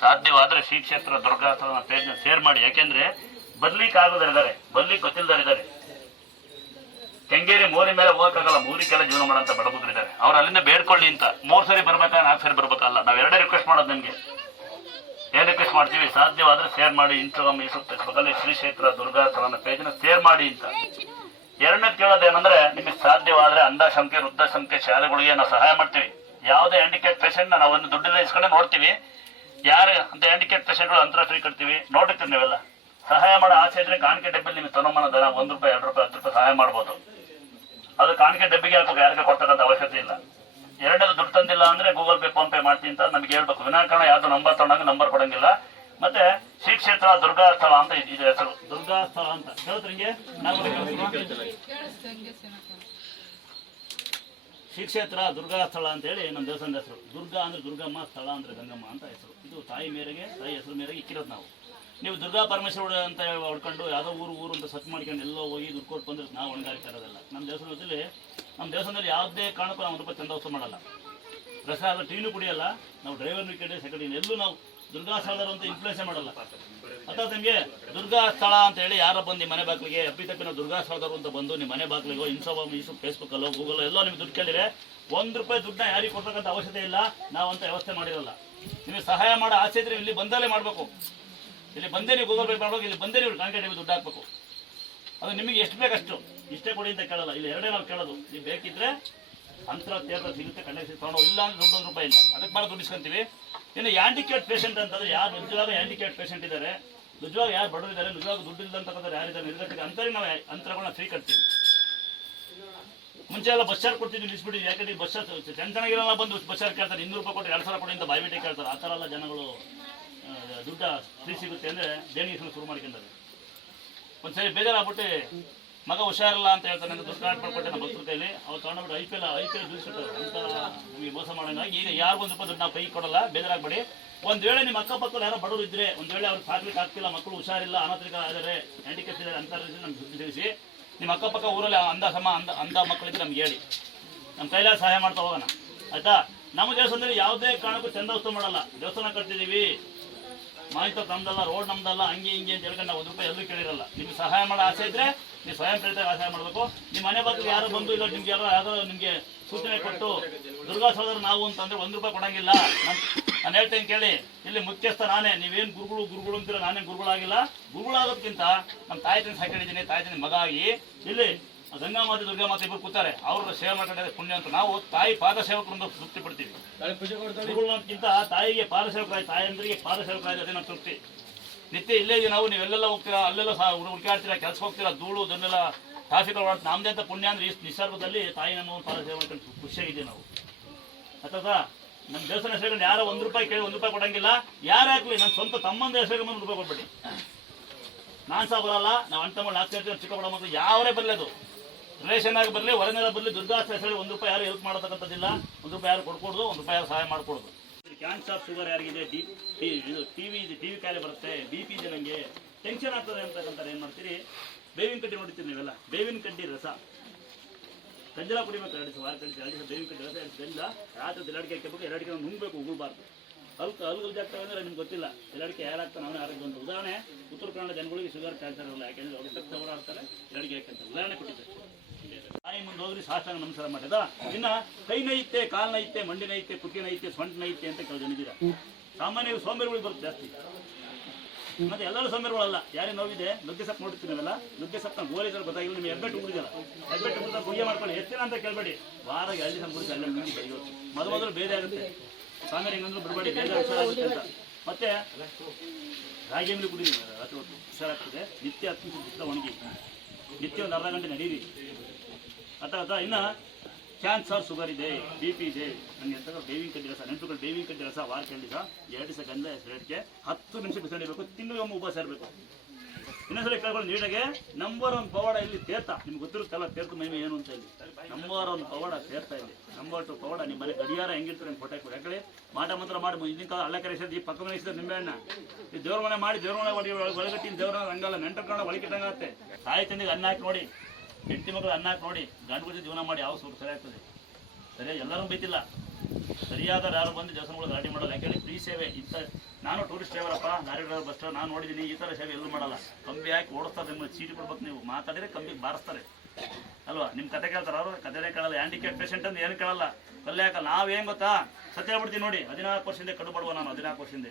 ಸಾಧ್ಯವಾದ್ರೆ ಶ್ರೀ ಕ್ಷೇತ್ರ ದುರ್ಗಾಸ್ಥಳ ಪೇಜ್ನ ಶೇರ್ ಮಾಡಿ. ಯಾಕೆಂದ್ರೆ ಬರ್ಲಿಕ್ಕೆ ಆಗೋದಿದ್ದಾರೆ, ಬರ್ಲಿಕ್ಕೆ ಗೊತ್ತಿಲ್ಲದಾರಿದ್ದಾರೆ. ಕೆಂಗೇರಿ ಮೋರಿ ಮೇಲೆ ಹೋಗಕ್ಕಾಗಲ್ಲ, ಮೂರಿಗೆಲ್ಲ ಜೀವನ ಮಾಡೋಂತ ಬಡಬುದ್ರಿದ್ದಾರೆ. ಅವ್ರು ಅಲ್ಲಿಂದ ಬೇಡ್ಕೊಳ್ಳಿ ಅಂತ. 3 ಸರಿ ಬರ್ಬೇಕಾ 4 ಸರಿ ಬರ್ಬೇಕಲ್ಲ. ನಾವ್ 2 ರಿಕ್ವೆಸ್ಟ್ ಮಾಡೋದು ನಿಮ್ಗೆ. ಏನ್ ರಿಕ್ವೆಸ್ಟ್ ಮಾಡ್ತೀವಿ? ಸಾಧ್ಯವಾದ್ರೆ ಶೇರ್ ಮಾಡಿ. ಇನ್ಸ್ಟಾಗ್ರಾಮ್ ಫೇಸ್ಬುಕ್ ಶ್ರೀ ಕ್ಷೇತ್ರ ದುರ್ಗಾಸ್ಥಳ ಪೇಜ್ನ ಶೇರ್ ಮಾಡಿ ಅಂತ. ಎರಡನೇದು ಕೇಳೋದೇನಂದ್ರೆ, ನಿಮಗೆ ಸಾಧ್ಯವಾದ್ರೆ ಅಂಧಸಂಖ್ಯೆ ವೃದ್ಧಸಂಖ್ಯೆ ಶಾಲೆಗಳಿಗೆ ನಾವು ಸಹಾಯ ಮಾಡ್ತೀವಿ. ಯಾವುದೇ ಹ್ಯಾಂಡಿಕ್ಯಾಪ್ ಪೇಷಂಟ್ ನಾವು ಒಂದು ದುಡ್ಡಿಲ್ಲ ಇಸ್ಕೊಂಡೆ ನೋಡ್ತೀವಿ. ಯಾರು ಅಂತ ಹ್ಯಾಂಡಿಕ್ಯಾಪ್ ಪೇಷಂಟ್ಗಳು ಅಂತರ ಫ್ರೀ ಕಟ್ತೀವಿ, ನೋಡಿರ್ತೀವಿ ನೀವೆಲ್ಲ. ಸಹಾಯ ಮಾಡೋ ಆಸೆ ಇದ್ರೆ ಕಾಣಿಕೆ ಡಬ್ಬಿ ನಿಮಗೆ ತನೋಮನ ದನ 1 ರೂಪಾಯಿ 2 ರೂಪಾಯಿ 10 ರೂಪಾಯಿ ಸಹಾಯ ಮಾಡ್ಬೋದು. ಅದು ಕಾಣಿಕೆ ಡಬ್ಬಿಗೆ ಹಾಕಬೇಕು, ಯಾರಿಗೆ ಕೊಡ್ತಕ್ಕಂಥ ಅವಶ್ಯಕತೆ ಇಲ್ಲ. ಎರಡನೇದು ದುಡ್ಡು ತಂದಿಲ್ಲ ಅಂದ್ರೆ ಗೂಗಲ್ ಪೇ ಫೋನ್ ಪೇ ಮಾಡ್ತೀನಿ ಅಂತ ನಮ್ಗೆ ಹೇಳ್ಬೇಕು. ವಿನಾಕಾರಣ ಯಾವ್ದು ನಂಬರ್ ತಗೊಂಡಾಗ ನಂಬರ್ ಕೊಡಂಗಿಲ್ಲ. ಮತ್ತೆ ಶ್ರೀ ಕ್ಷೇತ್ರ ದುರ್ಗಾಸ್ಥಳ ಅಂತ ಇದು ಹೆಸರು, ದುರ್ಗಾಸ್ಥಳ ಅಂತ ಹೇಳಿದ್ರಿಂಗೆ. ಶ್ರೀ ಕ್ಷೇತ್ರ ದುರ್ಗಾಸ್ಥಳ ಅಂತ ಹೇಳಿ ನಮ್ಮ ದೇವಸ್ಥಾನದ ಹೆಸರು. ದುರ್ಗಾ ಅಂದ್ರೆ ದುರ್ಗಮ್ಮ, ಸ್ಥಳ ಅಂದ್ರೆ ಗಂಗಮ್ಮ ಅಂತ ಹೆಸರು. ಇದು ತಾಯಿ ಮೇರೆಗೆ, ತಾಯಿ ಹೆಸರು ಮೇರೆಗೆ ಇಕ್ಕಿರೋದು ನಾವು. ನೀವು ದುರ್ಗಾ ಪರಮೇಶ್ವರ ಅಂತ ಹೊಡ್ಕೊಂಡು ಯಾವುದೋ ಊರು ಅಂತ ಸರ್ಚ್ ಮಾಡ್ಕೊಂಡು ಎಲ್ಲೋ ಹೋಗಿ ದುಡ್ಡು ಕೊಟ್ಟು ಬಂದ್ರೆ ನಾವು ಹೊಣೆಗಾರಿಕೆ ಇರೋದಿಲ್ಲ. ನಮ್ಮ ದೇವಸ್ಥಾನದಲ್ಲಿ ಯಾವುದೇ ಕಾರಣಕ್ಕೂ ನಾವು 1 ರೂಪಾಯಿ ಚಂದೋತ್ಸವ ಮಾಡಲ್ಲ. ಪ್ರಸಾದ ಟೀನು ಕುಡಿಯಲ್ಲ. ನಾವು ಡ್ರೈವರ್ನ ಕಡೆ ಸೆಕೆಂಡ್ ಎಲ್ಲೂ ನಾವು ದುರ್ಗಾಸ್ಥಳದವರು ಅಂತ ಇನ್ಫ್ಲೂಯೆನ್ಸ್ ಮಾಡಲ್ಲ. ಅಥವಾ ನಿಮಗೆ ದುರ್ಗಾಸ್ಥಳ ಅಂತ ಹೇಳಿ ಯಾರೋ ಬಂದು ನಿಮ್ಮ ಮನೆ ಬಾಗಿಲಿಗೆ ಅಪ್ಪಿತಪ್ಪಿನ ದುರ್ಗಾಸ್ಥಳದವರು ಅಂತ ಬಂದು ನಿಮ್ಮ ಮನೆ ಬಾಗಿಲಿಗೋ ಇನ್ಸ್ಟಾಗ್ರಾಮ್ ಫೇಸ್ಬುಕ್ ಅಲ್ಲೋ ಗೂಗಲ್ ಎಲ್ಲೋ ನಿಮ್ಗೆ ದುಡ್ಡು ಕೇಳಿದ್ರೆ 1 ರೂಪಾಯಿ ದುಡ್ಡನ್ನ ಯಾರಿಗೆ ಕೊಡ್ತಕ್ಕಂಥ ಅವಶ್ಯಕತೆ ಇಲ್ಲ. ನಾವಂತ ವ್ಯವಸ್ಥೆ ಮಾಡಿರಲ್ಲ. ನಿಮಗೆ ಸಹಾಯ ಮಾಡೋ ಆಸೆ ಇದ್ರೆ ಇಲ್ಲಿ ಬಂದಲ್ಲೇ ಮಾಡಬೇಕು. ಇಲ್ಲಿ ಬಂದೇ ನೀವು ಗೂಗಲ್ ಪೇ ಮಾಡ್ಬೇಕು, ಇಲ್ಲಿ ಬಂದೇ ನೀವು ಕಾಂಟ್ಯಾಕ್ಟ್ ದುಡ್ಡು ಹಾಕ್ಬೇಕು. ಅದು ನಿಮಗೆ ಎಷ್ಟು ಬೇಕಷ್ಟು ಇಷ್ಟೇ ಕೊಡಿ ಅಂತ ಕೇಳಲ್ಲ. ಇಲ್ಲಿ 2 ನಾವು ಕೇಳೋದು. ನೀವು ಬೇಕಿದ್ರೆ ಅಂತರ ತೀರ್ಥ ಸಿಗುತ್ತೆ, ಕಂಡಕ್ಟ್ ತೊಗೊಂಡು. ಇಲ್ಲ ಅಂದ್ರೆ ದುಡ್ಡು 1 ರೂಪಾಯಿ ಇಲ್ಲ, ಅದಕ್ಕೆ ಭಾಳ ದುಡ್ಡು ಇಸ್ಕೊಂತೀವಿ. ಇನ್ನು ಹ್ಯಾಂಡಿಕ್ಯಾಪ್ ಪೇಷಂಟ್ ಅಂತಂದ್ರೆ ಯಾರು ನಿಜವಾಗ ಹ್ಯಾಂಡಿಕ್ಯಾಪ್ ಪೇಷಂಟ್ ಇದ್ದಾರೆ, ನಿಜವಾಗ ಯಾರು ಬಡವಿದ್ದಾರೆ, ನಿಜವಾಗ ದುಡ್ಡು ಇಲ್ಲದಂತಕ್ಕಂಥ ಯಾರಿದ್ದಾರೆ ನಿರ್ಗತಿಗೆ ಅಂತರಿಗೆ ನಾವು ಅಂತರಗಳನ್ನ ಫ್ರೀ ಕಟ್ತೀವಿ. ಮುಂಚೆ ಎಲ್ಲ ಬಸ್ ಚಾರ್ಜ್ ಕೊಡ್ತಿದ್ವಿ, ನಿಲ್ಲಿಸ್ಬಿಟ್ಟಿದ್ವಿ. ಯಾಕಂದ್ರೆ ಬಸ್ ಚಾರ್ಜ್ ಚೆನ್ನಾಗಿರಲ್ಲ, ಬಂದು ಬಸ್ ಚಾರ್ಜ್ ಕೇಳ್ತಾರೆ. 200 ರೂಪಾಯಿ ಕೊಟ್ಟು 2 ಸಾವಿರ ಕೊಡಿ ಅಂತ ಬಾಯ್ಬಿಟ್ಟೆ ಕೇಳ್ತಾರೆ. ಆ ಥರ ಎಲ್ಲ ಜನಗಳು ದುಡ್ಡ ಫ್ರೀ ಸಿಗುತ್ತೆ ಅಂದರೆ ದೇಣಿಗೆ ಶುರು ಮಾಡ್ಕೊಂಡಾರೆ. ಒಂದ್ಸರಿ ಬೇಜಾರಾಗ್ಬಿಟ್ಟು ಮಗ ಹುಷಾರಿಲ್ಲ ಅಂತ ಹೇಳ್ತಾನೆ ಅಂತ ದುಡ್ಡು ಕಾರ್ಡ್ ಮಾಡ್ಕೊಟ್ಟೆ ನಮ್ಮ ಭಕ್ತರ ಕೈಲಿ. ಅವ್ರು ತಗೊಂಡ್ಬಿಟ್ಟು ಐಪಿಎಲ್ ದುಡಿಸ್ಬಿಟ್ಟಾರೆ ಅಂತ ನಮಗೆ ಮೋಸ ಮಾಡೋಂಗಾಗಿ. ಈಗ ಯಾರಿಗೂ 1 ರೂಪಾಯಿ ದುಡ್ಡು ನಾವು ಕೈ ಕೊಡಲ್ಲ, ಬೇಜಾರಾಗ್ಬೇಡಿ. ಒಂದು ವೇಳೆ ನಿಮ್ಮ ಅಕ್ಕಪಕ್ಕದಲ್ಲಿ ಯಾರೋ ಬಡವರು ಇದ್ರೆ, ಒಂದು ವೇಳೆ ಅವ್ರಿಗೆ ಸಾಕ್ಲಿಕ್ಕೆ ಆಗ್ತಿಲ್ಲ, ಮಕ್ಕಳು ಹುಷಾರಿಲ್ಲ, ಅನಾಥರಿಕ ಆದರೆ, ಹ್ಯಾಂಡಿಕ್ಯಾಪ್ ಇದ್ದಾರೆ ಅಂತ ನಮ್ಗೆ ದುಡ್ಡು ತಿಳಿಸಿ. ನಿಮ್ಮ ಅಕ್ಕಪಕ್ಕ ಊರಲ್ಲಿ ಅಂಧ ಮಕ್ಕಳಿದ್ರೆ ನಮ್ಗೆ ಹೇಳಿ, ನಮ್ಮ ಕೈಲಾಗ ಸಹಾಯ ಮಾಡ್ತಾ ಹೋಗೋಣ, ಆಯ್ತಾ? ನಮ್ಮ ದೇವಸ್ಥಾನದಲ್ಲಿ ಯಾವುದೇ ಕಾರಣಕ್ಕೂ ಚಂದೋತ್ಸವ ಮಾಡಲ್ಲ. ದೇವಸ್ಥಾನ ಕಟ್ತಿದ್ದೀವಿ, ಮಾಹಿತಿ ನಮ್ದಲ್ಲ, ರೋಡ್ ನಮ್ದಲ್ಲ, ಹಂಗೆ ಹಿಂಗೆ ಅಂತ ಹೇಳ್ಕೊಂಡು ನಾವು 1 ರೂಪಾಯಿ ಎಲ್ಲೂ ಕೇಳಿರಲ್ಲ. ನಿಮ್ಗೆ ಸಹಾಯ ಮಾಡೋ ಆಸೆ ಇದ್ರೆ ನೀವು ಸ್ವಯಂ ಪ್ರೇರಿತ ಸಹಾಯ ಮಾಡಬೇಕು. ನಿಮ್ಮ ಮನೆ ಬಾಗಿಲಿಗೆ ಯಾರು ಬಂದು ಇಲ್ಲ ನಿಮ್ಗೆ ಯಾರೋ ನಿಮಗೆ ಸೂಚನೆ ಕೊಟ್ಟು ದುರ್ಗಾಸ್ಥಳದವ್ರು ನಾವು ಅಂತಂದ್ರೆ 1 ರೂಪಾಯಿ ಕೊಡಂಗಿಲ್ಲ. ನಾನು ಹೇಳ್ತೇನೆ ಕೇಳಿ, ಇಲ್ಲಿ ಮುಖ್ಯಸ್ಥ ನಾನೇ. ನೀವೇನು ಗುರುಗಳು ಅಂತೀರ, ನಾನೇ ಗುರುಗಳಾಗಿಲ್ಲ. ಗುರುಗಳಾಗೋದಕ್ಕಿಂತ ನಮ್ಮ ತಾಯಿ ತಂದೆ ಸಾಕೊಂಡಿದ್ದೀನಿ, ತಾಯಿ ತಂದೆ ಮಗ ಆಗಿ ಇಲ್ಲಿ ಗಂಗಾಮಾತೆ ದುರ್ಗಾಮಾತೆ ಇಬ್ಬರು ಕೂತಾರೆ, ಅವ್ರ ಸೇವೆ ಮಾಡ್ಕೊಂಡಿದ್ದಾರೆ ಪುಣ್ಯ ಅಂತ. ನಾವು ತಾಯಿ ಪಾದ ಸೇವಕರಿಂದ ತೃಪ್ತಿ ಪಡ್ತೀವಿ. ಗುರುಗಳಕ್ಕಿಂತ ತಾಯಿಗೆ ಪಾದ ಸೇವಕರಾಗಿ, ತಾಯಂದ್ರಿಗೆ ಪಾದ ಸೇವಕರಾಗಿ, ಅದೇ ನಮ್ಮ ತೃಪ್ತಿ. ನಿತ್ಯ ಇಲ್ಲೇ ನಾವು ನೀವೆಲ್ಲೆಲ್ಲ ಹೋಗ್ತೀರಾ, ಅಲ್ಲೆಲ್ಲ ಹುಡುಕಾಡ್ತೀರಾ, ಕೆಲ್ಸಕ್ಕೆ ಹೋಗ್ತೀರಾ, ಧೂಳು ಅದನ್ನೆಲ್ಲ ಟ್ರಾಫಿಕ್ ಓಡಾಡ್ತೀವಿ. ನಮ್ದೇ ಅಂತ ಪುಣ್ಯ ಅಂದ್ರೆ ಈ ನಿಸರ್ಗದಲ್ಲಿ ತಾಯಿ ನಮ್ಮ ಪಾದ ಸೇವೆ ಮಾಡ್ಕೊಂಡು ಖುಷಿಯಾಗಿದ್ದೀವಿ ನಾವು. ಅಥವಾ ನಮ್ಮ ದೇವಸ್ಥಾನ ಹೆಸರುಗಳು ಯಾರೋ 1 ರೂಪಾಯಿ ಕೇಳಿ 1 ರೂಪಾಯಿ ಕೊಡಂಗಿಲ್ಲ. ಯಾರೇ ಹಾಕ್ಲಿ, ನನ್ನ ಸ್ವಂತ ತಮ್ಮಂದ ಹೆಸರಿಗೆ 1 ರೂಪಾಯಿ ಕೊಟ್ಬಿಡಿ. ನಾನು ಸಹ ಬರಲ್ಲ, ನಾವು ಅಣ್ಣ ತಮ್ಮ ಆಗ್ತಿರ್ತೀವಿ. ಚಿಕ್ಕ ಬಡ ಮಕ್ಕಳು ಯಾವರೇ ಬರಲಿ, ಅದು ರಿಲೇಷನ್ ಆಗಿ ಬರಲಿ, ಹೊರನೆಲ್ಲ ಬರಲಿ, ದುರ್ಗಾಸ್ಥಳ ಹೆಸರು 1 ರೂಪಾಯಿ ಯಾರು ಹೆಲ್ಪ್ ಮಾಡತಕ್ಕಂಥದ್ದಿಲ್ಲ. 1 ರೂಪಾಯಿ ಯಾರು ಕೊಡ್ಕೊಡ್ದು, 1 ರೂಪಾಯಿ ಯಾರು ಸಹಾಯ ಮಾಡ್ಕೊಡ್ದು. ಕ್ಯಾನ್ಸರ್, ಶುಗರ್ ಯಾರಿಗಿದೆ, ಟಿವಿ ಕಾಯಿಲೆ ಬರುತ್ತೆ, BP ಇದೆ, ನನಗೆ ಟೆನ್ಷನ್ ಆಗ್ತದೆ ಅಂತಕ್ಕಂಥ ಏನು ಮಾಡ್ತೀರಿ, ಬೇವಿನ ಕಡ್ಡಿ ನೋಡ್ತೀರಿ ನೀವೆಲ್ಲ. ಬೇವಿನ ಕಡ್ಡಿ ರಸ ಗಂಜಲ ಕುಡಿಬೇಕು. 2 ದಿವಸ ವಾರ ಕಡಿಸಿ 2 ದಿವಸ ಬೇವಿನ ಕಡ್ಡಿ ರಸ ಗಂಜಲ ರಾತ್ರಿ ಎಲ್ಲಡಿಕೆ ಹಾಕಬೇಕು. ಎಲ್ಲಡಿಕೆ ನುಂಗಬೇಕು, ಉಗುಳ್ಬಾರ್ದು. ಅಲ್ಗಲ್ಜಾಗ್ತವೆ ಅಂದರೆ ನಿಮ್ಗೆ ಗೊತ್ತಿಲ್ಲ. ಎಲ್ಲಡಿಕೆ ಯಾರಾಗ್ತಾನೆ ಅವನೇ ಆರೋಗ್ಯ ಅಂತ. ಉದಾಹರಣೆ, ಉತ್ತರ ಕನ್ನಡ ಜನಗಳಿಗೆ ಶುಗರ್ ಕ್ಯಾನ್ಸರ್ ಇರಲ್ಲ. ಯಾಕೆಂದ್ರೆ ಅವ್ರು ರಕ್ತ ಓಡಾಡ್ತಾರೆ, ಎಲ್ಲಡಿಕೆ ಹಾಕಂತಾರೆ. ಉದಾಹರಣೆ ಕೊಟ್ಟಿದ್ದೆ. ತಾಯಿ ಮುಂದೆ ಹೋದ್ರಿ ಸಾಷ್ಟಾಂಗ ನಮಸ್ಕಾರ ಮಾಡಿದ. ಇನ್ನ ಕೈ ನೈತೆ, ಕಾಲ್ ನೈತೆ, ಮಂಡಿ ನೈತೆ, ಕುತ್ತಿಗೆ ನೈತೆ, ಸೊಂಟ ನೈತೆ ಅಂತ ಕೆಲವು ಜನ ಇದ್ದೀರಾ. ಸಾಮಾನ್ಯ ಸೋಂಬೇರಿಗಳು ಬರುತ್ತೆ ಜಾಸ್ತಿ. ಮತ್ತೆ ಎಲ್ಲರೂ ಸೋಂಬೇರಿಗಳಲ್ಲ. ಯಾರೇ ನೋವಿದೆ, ನುಗ್ಗೆ ಸೊಪ್ಪು ನೋಡ್ತೀವಿ ನಾವೆಲ್ಲ. ನುಗ್ಗೆ ಸೊಪ್ಪು ಗೋಲಿಸಲು ಗೊತ್ತಾಗಿಲ್ಲ. ನಿಮ್ಗೆ ಹೆಬ್ಬೆಟ್ಟು ಉಳಿದಲ್ಲ, ಹೆಬ್ಬೆಟ್ಟು ಉಳಿದ ಗುಯ್ಯ ಮಾಡ್ಕೊಳ್ಳಿ. ಎಷ್ಟಿನ ಅಂತ ಕೇಳಬೇಡಿ. ವಾರಾಗಿ 2 ದಿವಸ ಗುಡಿಸಿ ಅಲ್ಲೇ ಮುಂದೆ ಬೆಳೆಯೋದು. ಮೊದಲು ಬೇರೆ ಆಗುತ್ತೆ. ಸಾಮಾನ್ಯ ಹಿಂಗಂದ್ರೂ ಬಿಡಬೇಡಿ, ಬೇರೆ ಹುಷಾರಾಗುತ್ತೆ ಅಂತ. ಮತ್ತೆ ರಾಗಿ ಮೇಲೆ ಕುಡಿರಿ, ರಾತ್ರಿ ಹೊತ್ತು ಹುಷಾರಾಗ್ತದೆ. ನಿತ್ಯ 10 ನಿಮಿಷ ಬಿಸಿಲ ಒಣಗಿ, ನಿತ್ಯ ಒಂದು ಅರ್ಧ ಗಂಟೆ ನಡೀರಿ. ಅಥವಾ ಇನ್ನು ಕ್ಯಾನ್ಸರ್, ಶುಗರ್ ಇದೆ, BP ಇದೆ, ನನಗೆ ಎಂತ ಬೇವಿನ ಕಡ್ಡಿ ರಸ, ನೆಂಟುಗಳು ಬೇವಿನ ಕಡ್ಡಿ ರಸ ವಾರ 2 ದಿವಸ 2 ದಿವಸ ಗಂಧ ಹೆಸರಿಗೆ 10 ನಿಮಿಷ ಬಿಸಿಲಿಡಬೇಕು. ತಿಂಗಳಿಗೊಮ್ಮೆ ಉಪವಾಸ ಇರಬೇಕು. ಇನ್ನೊಂದ್ಸರಿ ಕೇಳ್ಕೊಂಡು ನೀಟಾಗೆ ನಂಬರ್ 1 ಪವಾಡ ಇಲ್ಲಿ ತೀರ್ಥ. ನಿಮ್ಗೆ ಗೊತ್ತಿರುತ್ತಲ್ಲ ತೀರ್ಥ ಮಹಿಮೆ ಏನು ಅಂತ. ಇಲ್ಲಿ ನಂಬರ್ 1 ಪವಾಡ ತೀರ್ಥ. ಇಲ್ಲಿ ನಂಬರ್ 2 ಪವಾಡ. ನಿಮ್ಮ ಮನೆ ಗಡಿಯಾರ ಹೆಂಗಿರ್ತಾರೆ ಫೋಟೋ ಕೊಡಿ. ಯಾಕಡೆ ಮಾಟ ಮಂತ್ರ ಮಾಡಿ ಇದನ್ನ ಕಾಲ ಹಳ್ಳ ಕರೆಸಿದ ಈ ಪಕ್ಕ ಮನೆ ಇಸಿದ ನಿಂಬೆಹಣ್ಣ ಈ ದೇವ್ರ ಮನೆ ಮಾಡಿ ದೇವ್ರ ಮನೆ ಒಳಗಟ್ಟಿನ ದೇವ್ರ ಹಂಗಲ್ಲ, ನೆಂಟರ್ ಕಾಣ ಒಳಗಿಟ್ಟಂಗಾಗತ್ತೆ. ತಾಯಿ ತಂದಿಗೆ ಅನ್ನ ಹಾಕಿ ನೋಡಿ, ಹೆಂಡತಿ ಮಕ್ಕಳು ಅನ್ನ ಹಾಕಿ ನೋಡಿ, ಗಂಡು ಜೀವನ ಮಾಡಿ ಯಾವ ಸ್ವಲ್ಪ ಸರಿ ಆಗ್ತದೆ. ಸರಿಯಾಗಿ ಎಲ್ಲರೂ ಬೈತಿಲ್ಲ. ಸರಿಯಾದ ಯಾರು ಬಂದು ದೇವಸ್ಥಾನಗಳು ಗಲಾಟೆ ಮಾಡಲ್ಲ. ಯಾಕೆ ಹೇಳಿ ಫ್ರೀ ಸೇವೆ. ಇಂಥ ನಾನು ಟೂರಿಸ್ಟ್ ಡ್ರೈವರಪ್ಪ, ಲಾರಿ ಡ್ರೈವರ್, ಬಸ್ ಡ್ರೈವರ್, ನಾನು ನೋಡಿದ್ದೀನಿ. ಈ ಥರ ಸೇವೆ ಎಲ್ಲೂ ಮಾಡಲ್ಲ. ಕಂಬಿ ಹಾಕಿ ಓಡಿಸ್ತಾರೆ, ನಿಮ್ಮನ್ನು ಚೀಟಿ ಕೊಡ್ಬೇಕು. ನೀವು ಮಾತಾಡಿದ್ರೆ ಕಂಬಿಗೆ ಬಾರಿಸ್ತಾರೆ ಅಲ್ವಾ? ನಿಮ್ಮ ಕತೆ ಕೇಳ್ತಾರೆ, ಅವರು ಕತೆನೇ ಕೇಳಲ್ಲ. ಹ್ಯಾಂಡಿಕ್ಯಾಪ್ ಪೇಷಂಟ್ ಅಂತ ಏನು ಕೇಳಲ್ಲ, ಕಲ್ಲೆ ಹಾಕಲ್ಲ. ನಾವೇನು ಗೊತ್ತಾ, ಸತ್ಯ ಹೇಳ್ಬಿಡ್ತೀವಿ ನೋಡಿ. 14 ವರ್ಷದಿಂದ ಕಡು ಬಡವ ನಾನು, 14 ವರ್ಷದಿಂದ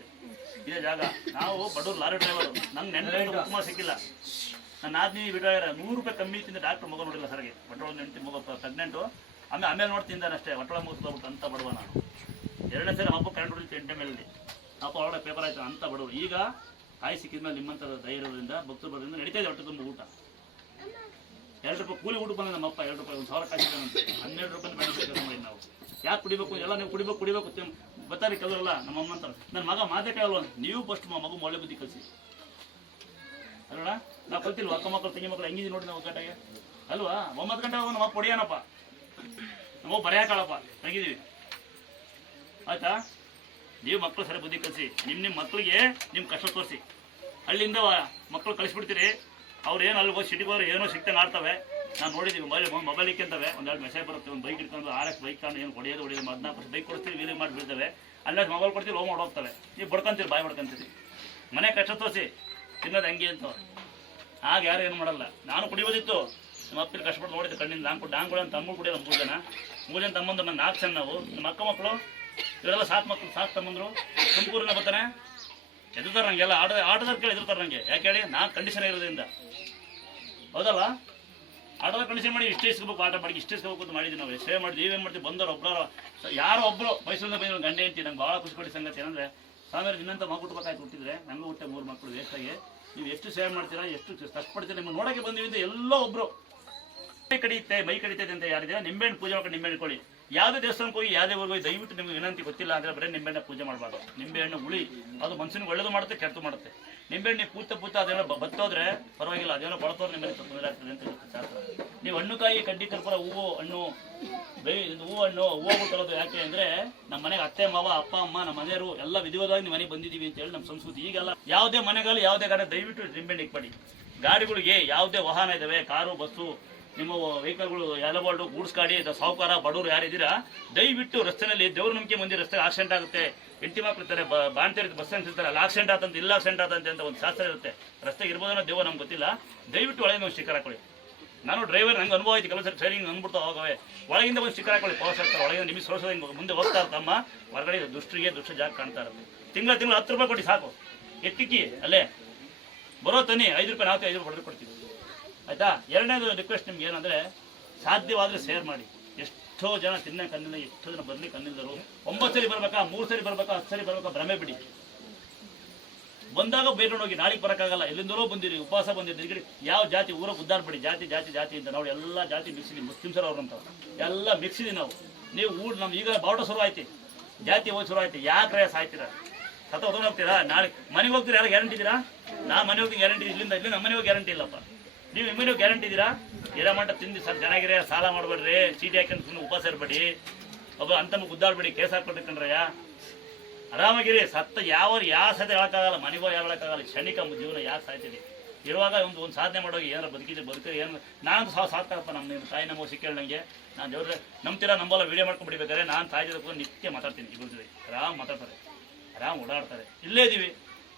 ಇದೇ ಜಾಗ. ನಾವು ಬಡವ್ರು ಲಾರಿ ಡ್ರೈವರು. ನಂಗೆ ನೆನ್ನೆ ಉತ್ತಮ ಸಿಕ್ಕಿಲ್ಲ. ನನ್ನ ಆದ್ಮಿ ಬಿಡೋರ 100 ರೂಪಾಯಿ ಕಮ್ಮಿ ತಿಂದ ಡಾಕ್ಟ್ರ್ ಮಗ ನೋಡಿಲ್ಲ ಸರ್ಗೆ. ಒಟ್ಟೊಳಗೆ ನೆಂಟಿ ಮಗ ಪ್ರೆಗ್ನೆಂಟು. ಆಮೇಲೆ ನೋಡಿ ತಿಂದಾನೆ ಅಷ್ಟೇ. ಒಟ್ಟೊಳಗೆ ಮುಗಿಸ್ಬಿಟ್ಟು ಅಂತ ಬಡವ ನಾನು. 2ನೇ ಸರಿ ಹಬ್ಬ ಕರೆಂಟ್ ಹೊಡಿತು 8 ಮೇಲೆ ಅಪ್ಪ ಒಳಗಡೆ ಪೇಪರ್ ಆಯ್ತು ಅಂತ ಬಡವರು. ಈಗ ಕಾಯಿ ಸಿಕ್ಕಿದ ಮೇಲೆ ನಿಮ್ಮಂಥ ಧೈರ್ಯದಿಂದ ಭಕ್ತರು ಬರೋದ್ರಿಂದ ನಡೀತಾ ಇದೆ ಹೊಟ್ಟೆ ತುಂಬ ಊಟ. 2 ರೂಪಾಯಿ ಕೂಲಿ ಊಟ ಬಂದ ನಮ್ಮಪ್ಪ 2 ರೂಪಾಯಿ 1,000 ಕಾಯಿಸಿದಂತೆ 12 ರೂಪಾಯಿ ಬೆಳೆಸಬೇಕು ಮಾಡಿ ನಾವು. ಯಾಕೆ ಕುಡಿಬೇಕು ಎಲ್ಲ ನೀವು ಕುಡಿಬೇಕು ಬರ್ತಾರೆ ಕೆಲವರೆಲ್ಲ. ನಮ್ಮಮ್ಮ ಅಂತಾರೆ ನನ್ನ ಮಗ ಮಾತೇ ಕೇಳಲ್ವ. ನೀವು ಫಸ್ಟ್ ಮಗು ಒಳ್ಳೆ ಬುದ್ಧಿ ಕಲಿಸಿ ಅಲ್ವಾ? ನಾವು ಕಲ್ತಿಲ್ವ? ಅಕ್ಕ ಮಕ್ಕಳು ತಂಗಿ ಮಕ್ಕಳು ಹೆಂಗಿದ್ದೀವಿ ನೋಡಿ ನಾವು ಗಂಟೆಗೆ ಅಲ್ವಾ? 9 ಗಂಟೆ ನಮ್ಮ ಅಪ್ಪ ಹೊಡಿಯೋಣಪ್ಪ, ನಾವು ಬರೆಯಾಕಾಳಪ್ಪ ತಂಗಿದ್ದೀವಿ ಆಯ್ತಾ? ನೀವು ಮಕ್ಕಳು ಸರಿ ಬುದ್ಧಿ ಕಲಿಸಿ. ನಿಮ್ಮ ಮಕ್ಕಳಿಗೆ ನಿಮ್ಮ ಕಷ್ಟ ತೋರಿಸಿ. ಹಳ್ಳಿಯಿಂದ ಮಕ್ಕಳು ಕಳಿಸ್ಬಿಡ್ತೀರಿ. ಅವ್ರು ಏನು ಅಲ್ಲಿ ಹೋಗಿ ಸಿಟಿಗೆ ಹೋದ್ರೆ ಏನೋ ಸಿಕ್ತಂಗೆ ಆಡ್ತವೆ. ನಾನು ನೋಡಿದ್ದೀವಿ. ಮೊಬೈಲ್ ಇಕ್ಕಂತವೆ, 1-2 ಮೆಸೇಜ್ ಬರುತ್ತೆ. ಒಂದು ಬೈಕ್ ಇಟ್ಕೊಂಡು RX ಬೈಕ್ ತಗೊಂಡು ಏನು ಹೊಡೆಯೋದು 14 ವರ್ಷ ಬೈಕ್ ಕೊಡ್ತೀವಿ, ವೀಲಿಂಗ್ ಮಾಡಿ ಬೀಳ್ತವೆ. ಅಲ್ಲೇ ಮೊಬೈಲ್ ಕೊಡ್ತೀವಿ, ಲೋ ಮಾಡಿ ಹೋಗ್ತವೆ. ನೀವು ಬಡ್ಕೊಂತೀರಿ, ಬಾಯ್ ಬಡ್ಕೊಂತೀರಿ. ಮನೆ ಕಷ್ಟ ತೋರಿಸಿ ತಿನ್ನೋದು ಹೆಂಗೆ ಅಂತ. ಆಗ ಯಾರು ಏನು ಮಾಡಲ್ಲ. ನಾನು ಕುಡಿಯೋದಿತ್ತು, ನಮ್ಮ ಅಪ್ಪನ ಕಷ್ಟಪಟ್ಟು ನೋಡಿದ್ದು ಕಣ್ಣಿಂದ. ಡಾಂಗ್ ತಮ್ಮ ಕುಡಿಯೋದು 3 ಜನ ತಮ್ಮಂದ್ರು. ನನ್ನ 4 ಜನ ನಾವು. ನಮ್ಮ ಅಕ್ಕ ಮಕ್ಕಳು ಇವರೆಲ್ಲ ಸಾಕು ತಮ್ಮಂದ್ರು. ತುಮಕೂರಿನ ಬರ್ತಾನೆ ಎದುರ್ತಾರೆ ನಂಗೆಲ್ಲ. ಆಟದ ಕೇಳಿ ಎದುರ್ತಾರೆ ನನಗೆ. ಯಾಕೆ ಹೇಳಿ, ನಾ ಕಂಡೀಷನ್ ಇರೋದ್ರಿಂದ. ಹೌದಲ್ಲ? ಆಟದ ಕಂಡೀಷನ್ ಮಾಡಿ ಇಷ್ಟೇ ಇಸ್ಕೋಬೇಕು, ಆಟ ಮಾಡಿ ಇಷ್ಟೇ ಇಸ್ಕೋಬೇಕು ಅಂತ ಮಾಡಿದ್ವಿ ನಾವು. ಸೇವೆ ಮಾಡಿದ್ವಿ. ನೀವೇನು ಮಾಡ್ತೀವಿ, ಬಂದವರು ಒಬ್ಬರು ಯಾರೋ ಒಬ್ಬರು ಮೈಸೂರಿಂದ ಬಂದಿರೋ ಗಂಡೆ ಅಂತೀವಿ. ನಂಗೆ ಭಾಳ ಖುಷಿ ಪಡಿ ಸಂಗತಿ ಏನಂದರೆ, ಸ್ವಾಮಿ ಇನ್ನಂತ ಮಗು ಹುಟ್ಟಬೇಕಾಯ್ತು. ಹುಟ್ಟಿದ್ರೆ ನಂಗೂ ಹುಟ್ಟೆ 3 ಮಕ್ಕಳು ವೇಸ್ಟಾಗಿ. ನೀವು ಎಷ್ಟು ಸೇವೆ ಮಾಡ್ತೀರಾ, ಎಷ್ಟು ಕಷ್ಟಪಡ್ತೀರಾ. ನಿಮ್ಮ ನೋಡೋಕ್ಕೆ ಬಂದಿದ್ದು ಎಲ್ಲ ಒಬ್ಬರು ಮೈ ಕಡಿತೈತೆ ಅಂತ ಯಾರಿದೆ ನಿಂಬೆಹಣ್ಣು ಪೂಜೆ ಮಾಡ್ಕೊಂಡು ನಿಂಬೆಹಣ್ಣು ಇಟ್ಕೊಳ್ಳಿ. ಯಾವುದೇ ದೇವಸ್ಥಾನಕ್ಕೆ ಹೋಗಿ ಯಾವುದೇ ಊರಿಗೆ ಹೋಗಿ ದಯವಿಟ್ಟು ನಿಮಗೆ ವಿನಂತಿ ಗೊತ್ತಿಲ್ಲ ಅಂದರೆ ಬರೀ ನಿಂಬೆಹಣ್ಣು ಪೂಜೆ ಮಾಡಬಾರ್ದು. ನಿಂಬೆಹಣ್ಣು ಹುಳಿ ಅದು ಮನುಷ್ಯನಿಗೆ ಒಳ್ಳೇದು ಮಾಡುತ್ತೆ, ಕೆಟ್ಟು ಮಾಡುತ್ತೆ. ನಿಂಬೆಹಣ್ಣು ಪೂತ ಅದೇನೋ ಬತ್ತೋದ್ರೆ ಪರವಾಗಿಲ್ಲ, ಅದೇನೋ ಬಳತೋದ್ರೆ ನಿಮ್ಮಲ್ಲಿ ಸ್ವಲ್ಪ ತೊಂದರೆ ಆಗ್ತದೆ ಅಂತ ಶಾಸ್ತ್ರ. ನೀವು ಹಣ್ಣುಕಾಯಿ ಕಡ್ಡಿ ಕರ್ಪೂರ ಹೂವು ಹಣ್ಣು ಹೂವು ತರೋದು ಯಾಕೆ ಅಂದರೆ, ನಮ್ಮ ಮನೆಗೆ ಅತ್ತೆ ಮಾವ ಅಪ್ಪ ಅಮ್ಮ ನಮ್ಮ ಮನೆಯವರು ಎಲ್ಲ ವಿಧಿವವಾಗಿ ನಿಮ್ಮ ಮನೆಗೆ ಬಂದಿದ್ದೀವಿ ಅಂತ ಹೇಳಿ ನಮ್ಮ ಸಂಸ್ಕೃತಿ. ಈಗೆಲ್ಲ ಯಾವುದೇ ಮನೆಗಳು ಯಾವುದೇ ಗಾಡಿ ದಯವಿಟ್ಟು ನಿಂಬೆಹಣ್ಣು ಇಕ್ಬೇಡಿ. ಗಾಡಿಗಳಿಗೆ ಯಾವುದೇ ವಾಹನ ಇದ್ದಾವೆ, ಕಾರು ಬಸ್ಸು ನಿಮ್ಮ ವೆಹಿಕಲ್ಗಳು ಎಲಬೋಲ್ಡು ಗೂಡ್ಸ್ ಗಾಡಿ ಸಾಹುಕಾರ ಬಡವರು ಯಾರಿದ್ದೀರಾ ದಯವಿಟ್ಟು ರಸ್ತೆಯಲ್ಲಿ ದೇವ್ರ ನಂಬಿಕೆ ಮಂದಿ ರಸ್ತೆ ಆಕ್ಸಿಡೆಂಟ್ ಆಗುತ್ತೆ. ಹೆಂಡತಿ ಮಕ್ಕಳು ಇರ್ತಾರೆ, ಬಾಣ್ತಿರ್ತಾರೆ, ಬಸ್ ಅನ್ಸಿರ್ತಾರೆ, ಅಲ್ಲಿ ಆಕ್ಸಿಡೆಂಟ್ ಆತಂತ ಇಲ್ಲ ಆಕ್ಸಿಡೆಂಟ್ ಆತಂತೆ ಅಂತ ಒಂದು ಶಾಸ್ತ್ರ ಇರುತ್ತೆ. ರಸ್ತೆಗೆ ಇರ್ಬೋದನ್ನೋ ದೇವ ನಮ್ಗೆ ಗೊತ್ತಿಲ್ಲ. ದಯವಿಟ್ಟು ಒಳಗೆ ಒಂದು ಸ್ಟಿಕ್ಕರ್ ಹಾಕೊಳ್ಳಿ. ನಾನು ಡ್ರೈವರ್, ನಂಗೆ ಅನುಭವ ಆಯ್ತು. ಕೆಲಸ ಟ್ರೈನಿಂಗ್ ಅಂದ್ಬಿಡ್ತಾ ಹೋಗವೆ. ಒಳಗಿಂದ ಒಂದು ಸ್ಟಿಕ್ಕರ್ ಹಾಕೊಳ್ಳಿ. ಪವರ್ ಆಗ್ತಾರೆ ಒಳಗಿಂದ ನಿಮಗೆ ಸೋರ್ಸೋದು ಹಿಂಗೆ ಮುಂದೆ ಹೋಗ್ತಾ ಇರ್ತಮ್ಮ. ಹೊರಗಡೆ ದುಷ್ಟ ಜಾಗ ಕಾಣ್ತಾ ಇರುತ್ತೆ. ತಿಂಗಳ 10 ರೂಪಾಯಿ ಕೊಟ್ಟು ಸಾಕು, ಎತ್ತಿಕ್ಕಿ ಅಲ್ಲೇ ಬರೋ ತನ್ನಿ. 5 ರೂಪಾಯಿ ನಾವು 5 ರೂಪಾಯಿ ಹೊಡೆದು ಕೊಡ್ತೀವಿ ಆಯ್ತಾ? 2ನೇದು ರಿಕ್ವೆಸ್ಟ್ ನಿಮ್ಗೆ ಏನಂದರೆ, ಸಾಧ್ಯವಾದರೆ ಶೇರ್ ಮಾಡಿ. ಎಷ್ಟೋ ಜನ ತಿನ್ನ ಕಣ್ಣಿಲ್ಲ, ಎಷ್ಟೋ ಜನ ಬರಲಿ ಕಣ್ಣಿಲ್ಲರು. 9 ಸರಿ ಬರ್ಬೇಕಾ, 3 ಸರಿ ಬರ್ಬೇಕಾ, 10 ಸರಿ ಬರ್ಬೇಕಾ, ಭ್ರಮೆ ಬಿಡಿ. ಬಂದಾಗ ಬೇರ್ಕೊಂಡು ಹೋಗಿ. ನಾಳೆಗೆ ಬರೋಕ್ಕಾಗಲ್ಲ, ಎಲ್ಲಿಂದಲೋ ಬಂದಿರಿ, ಉಪವಾಸ ಬಂದಿರಿ. ಯಾವ ಜಾತಿ ಊರಿಗೆ ಉದ್ದಾರಬೇಡಿ. ಜಾತಿ ಅಂತ ನಾವು ಎಲ್ಲ ಜಾತಿ ಮಿಕ್ಸಿದೀವಿ. ಮುಸ್ಲಿಮ್ಸರ್ ಅವ್ರಂತ ಎಲ್ಲ ಮಿಕ್ಸಿದೀವಿ ನಾವು. ನೀವು ನಮ್ಮ ಈಗ ಬಾವುಟ ಶುರು ಆಯ್ತು, ಜಾತಿ ಹೋಗಿ ಶುರು ಆಯ್ತು. ಯಾಕೆ ಸಾಯ್ತೀರಾ? ಸತ್ತ ಹೊತ್ಕೊಂಡು ಹೋಗ್ತೀರಾ? ನಾಳೆ ಮನೆಗೆ ಹೋಗ್ತೀರಾ? ಯಾರು ಗ್ಯಾರಂಟಿ ಇದ್ದೀರಾ? ನಾ ಮನೆ ಹೋಗಿ ಗ್ಯಾರಂಟಿ ಇಲ್ಲಿಂದ ನಮ್ಮ ಮನೆ ಹೋಗಿ ಗ್ಯಾರಂಟಿ ಇಲ್ಲಪ್ಪ. ನೀವು ನಿಮ್ಮನೆ ಗ್ಯಾರಂಟಿ ಇದ್ದೀರಾ? ಇರೋ ಮಟ್ಟ ತಿಂದು ಸರ್ ಚೆನ್ನಾಗಿರೇ, ಸಾಲ ಮಾಡಬೇಡ್ರಿ, ಚೀಟಿ ಹಾಕೊಂಡು ಸುಮ್ಮನೆ ಉಪವಾಸ ಇರಬೇಡಿ, ಒಬ್ಬ ಅಂತ ಗುದ್ದಾಡ್ಬೇಡಿ, ಕೇಸ್ ಹಾಕ್ಬಿಟ್ಟಿರ್ಕಂಡ್ರಯ್ಯ. ಆರಾಮಾಗಿರಿ. ಸತ್ತ ಯಾವ ಸತಿ ಹೇಳೋಕ್ಕಾಗಲ್ಲ, ಮನೆಗೂ ಯಾರು ಹೇಳೋಕ್ಕಾಗಲ್ಲ. ಕ್ಷಣಿಕ ಜೀವನ ಯಾಕೆ ಸಾಯ್ತೀರಿ? ಇರುವಾಗ ಒಂದು ಸಾಧನೆ ಮಾಡೋಗಿ ಏನಾರು ಬದುಕಿದ್ರೆ ಏನು. ನಾನು ಸಾಕ್ತಾರಪ್ಪ ನಿಮ್ಮ ತಾಯಿ ನಮ್ಮ ಸಿಕ್ಕೇಳಿ ನನಗೆ. ನಾನು ದೇವ್ರೆ ನಂಬ್ತೀರಾ ನಂಬಲ್ಲ, ವೀಡಿಯೋ ಮಾಡ್ಕೊಂಡ್ಬಿಡ್ಬೇಕಾದ್ರೆ ನಾನು ತಾಯಿ ಜೊತೆ ನಿತ್ಯ ಮಾತಾಡ್ತೀನಿ. ಇಬ್ಬರು ಜೊತೆ ಆರಾಮ್ ಮಾತಾಡ್ತಾರೆ, ಆರಾಮ್ ಓಡಾಡ್ತಾರೆ. ಇಲ್ಲೇ ಇದ್ದೀವಿ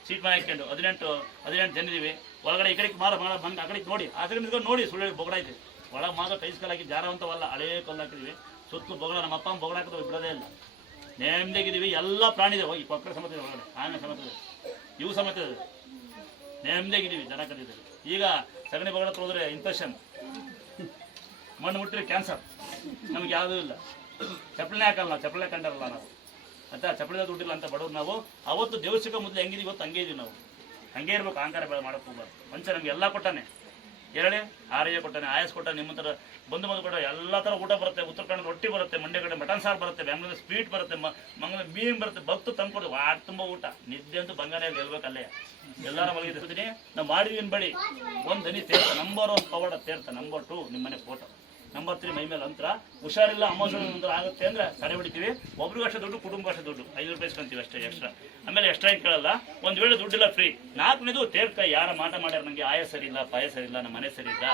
ಸೀಟ್ ಮನೆ ಹಾಕ್ಕೊಂಡು 18 ಜನ ಇದ್ದೀವಿ. ಒಳಗಡೆ ಈ ಕಡೆಗೆ ಬಂದು ಆ ಕಡೆಗೆ ನೋಡಿ, ಆ ಕಡೆ ನಿಂತ್ಕೊಂಡು ನೋಡಿ. ಸುಳ್ಳು ಬೊಗಡ ಐತೆ ಒಳಗೆ ಮಾತ್ರ ಟೈಸ್ ಕಲ್ಲು ಹಾಕಿ ಜಾರವಂತವಲ್ಲ, ಹಳೇ ಕಲ್ಲು ಹಾಕಿದ್ದೀವಿ. ಸುತ್ತಲೂ ಬೊಗಡ. ನಮ್ಮ ಅಪ್ಪ ಬೊಗಡ ಹಾಕಿದ್ರೆ ಬಿಡೋದೇ ಇಲ್ಲ. ನೇಮ್ದಿಗಿದ್ದೀವಿ. ಎಲ್ಲ ಪ್ರಾಣಿ ಇದೆ. ಹೋಗಿ ಕೊಕ್ಕರೆ ಸಮೇತ ಇದೆ, ಒಳಗಡೆ ಆನೆ ಸಮೇತ ಇದೆ, ಇವು ಸಮೇತ ಇದೆ. ನೇಮ್ದಿಗಿದ್ದೀವಿ, ಜನ ಕಟ್ಟಿದ್ದೀವಿ. ಈಗ ಸಗಣಿ ಬೊಗಡ ಹೋದ್ರೆ ಇನ್ಫೆಕ್ಷನ್, ಮಣ್ಣು ಮುಟ್ಟಿದ್ರೆ ಕ್ಯಾನ್ಸರ್. ನಮ್ಗೆ ಯಾವುದೂ ಇಲ್ಲ. ಚಪ್ಪಲಿನೇ ಹಾಕಲ್ಲ ನಾವು, ಚಪ್ಪಲೆ ಕಂಡರಲ್ಲ ನಾವು ಅಂತ. ಚಪ್ಪಲಿದ ದುಡ್ಡಿಲ್ಲ ಅಂತ ಬಡವ್ರು ನಾವು. ಅವತ್ತು ದೇವಸ್ಥಾನ ಮೊದಲು ಹೆಂಗಿದೀವಿ ಇವತ್ತು ಹಂಗೆ ಇದೀವಿ ನಾವು. ಹಂಗೆ ಇರ್ಬೇಕು. ಅಹಂಕಾರ ಮಾಡೋಕ್ಕೆ ಹೋಗ್ಬಾರ್ದು. ಮನುಷ್ಯ ನಮ್ಗೆ ಎಲ್ಲ ಕೊಟ್ಟಾನೆ. ಹೇಳಿ, ಆರೋಗ್ಯ ಕೊಟ್ಟಾನೆ, ಆಯಸ್ ಕೊಟ್ಟಾನೆ. ನಿಮ್ಮ ಥರ ಬಂದು ಕೊಟ್ಟ ಎಲ್ಲ ಥರ ಊಟ ಬರುತ್ತೆ. ಉತ್ತರ ಕನ್ನಡ ರೊಟ್ಟಿ ಬರುತ್ತೆ, ಮಂಡ್ಯ ಕಡೆ ಮಟನ್ ಸಾರು ಬರುತ್ತೆ, ಬೆಂಗಳೂರು ಸ್ವೀಟ್ ಬರುತ್ತೆ, ಮಂಗಳೂರು ಮೀನು ಬರುತ್ತೆ. ಭಕ್ತು ತಂದ್ಕೊಡು ವಾಟ್ ತುಂಬ ಊಟ. ನಿದ್ದೆ ಅಂತೂ ಬಂಗಾನೆ ಗೆಲ್ಬೇಕಲ್ಲೇ. ಎಲ್ಲರ ಮಲಗಿದ್ದೀನಿ ನಾವು ಮಾಡಿದೀನಿ. ಬಡಿ ಒಂದು ದನಿ ತೀರ್ಥ. ನಂಬರ್ 1 ಪವಾಡ ತೀರ್ಥ. ನಂಬರ್ 2 ನಿಮ್ಮನೆ ಫೋಟೋ. ನಂಬರ್ 3 ಮೈ ಮೇಲೆ ಅಂತರ. ಹುಷಾರಿಲ್ಲ ಅಮೌಂಟ್ ಆಗುತ್ತೆ ಅಂದ್ರೆ ತಡೆ ಬಿಡ್ತೀವಿ. ಒಬ್ರಿಗೂ ಅಷ್ಟೇ ದುಡ್ಡು, ಕುಟುಂಬ ಅಷ್ಟೇ ದುಡ್ಡು, 5 ರೂಪಾಯಿ ಇಸ್ಕೊಂತೀವಿ ಅಷ್ಟೇ ಎಕ್ಸ್ಟ್ರಾ. ಆಮೇಲೆ ಎಕ್ಸ್ಟ್ರಾ ಏನು ಕೇಳಲ್ಲ. ಒಂದು ವೇಳೆ ದುಡ್ಡಿಲ್ಲ ಫ್ರೀ. 4ನೇದು ತೇರ್ಕಾಯಿ ಯಾರ ಮಾಟ ಮಾಡ್ಯಾರ ನನಗೆ ಆಯ ಸರಿ ಇಲ್ಲ, ಪಾಯ ಸರಿ ಇಲ್ಲ, ನಮ್ಮ ಮನೆ ಸರಿ ಇಲ್ಲ,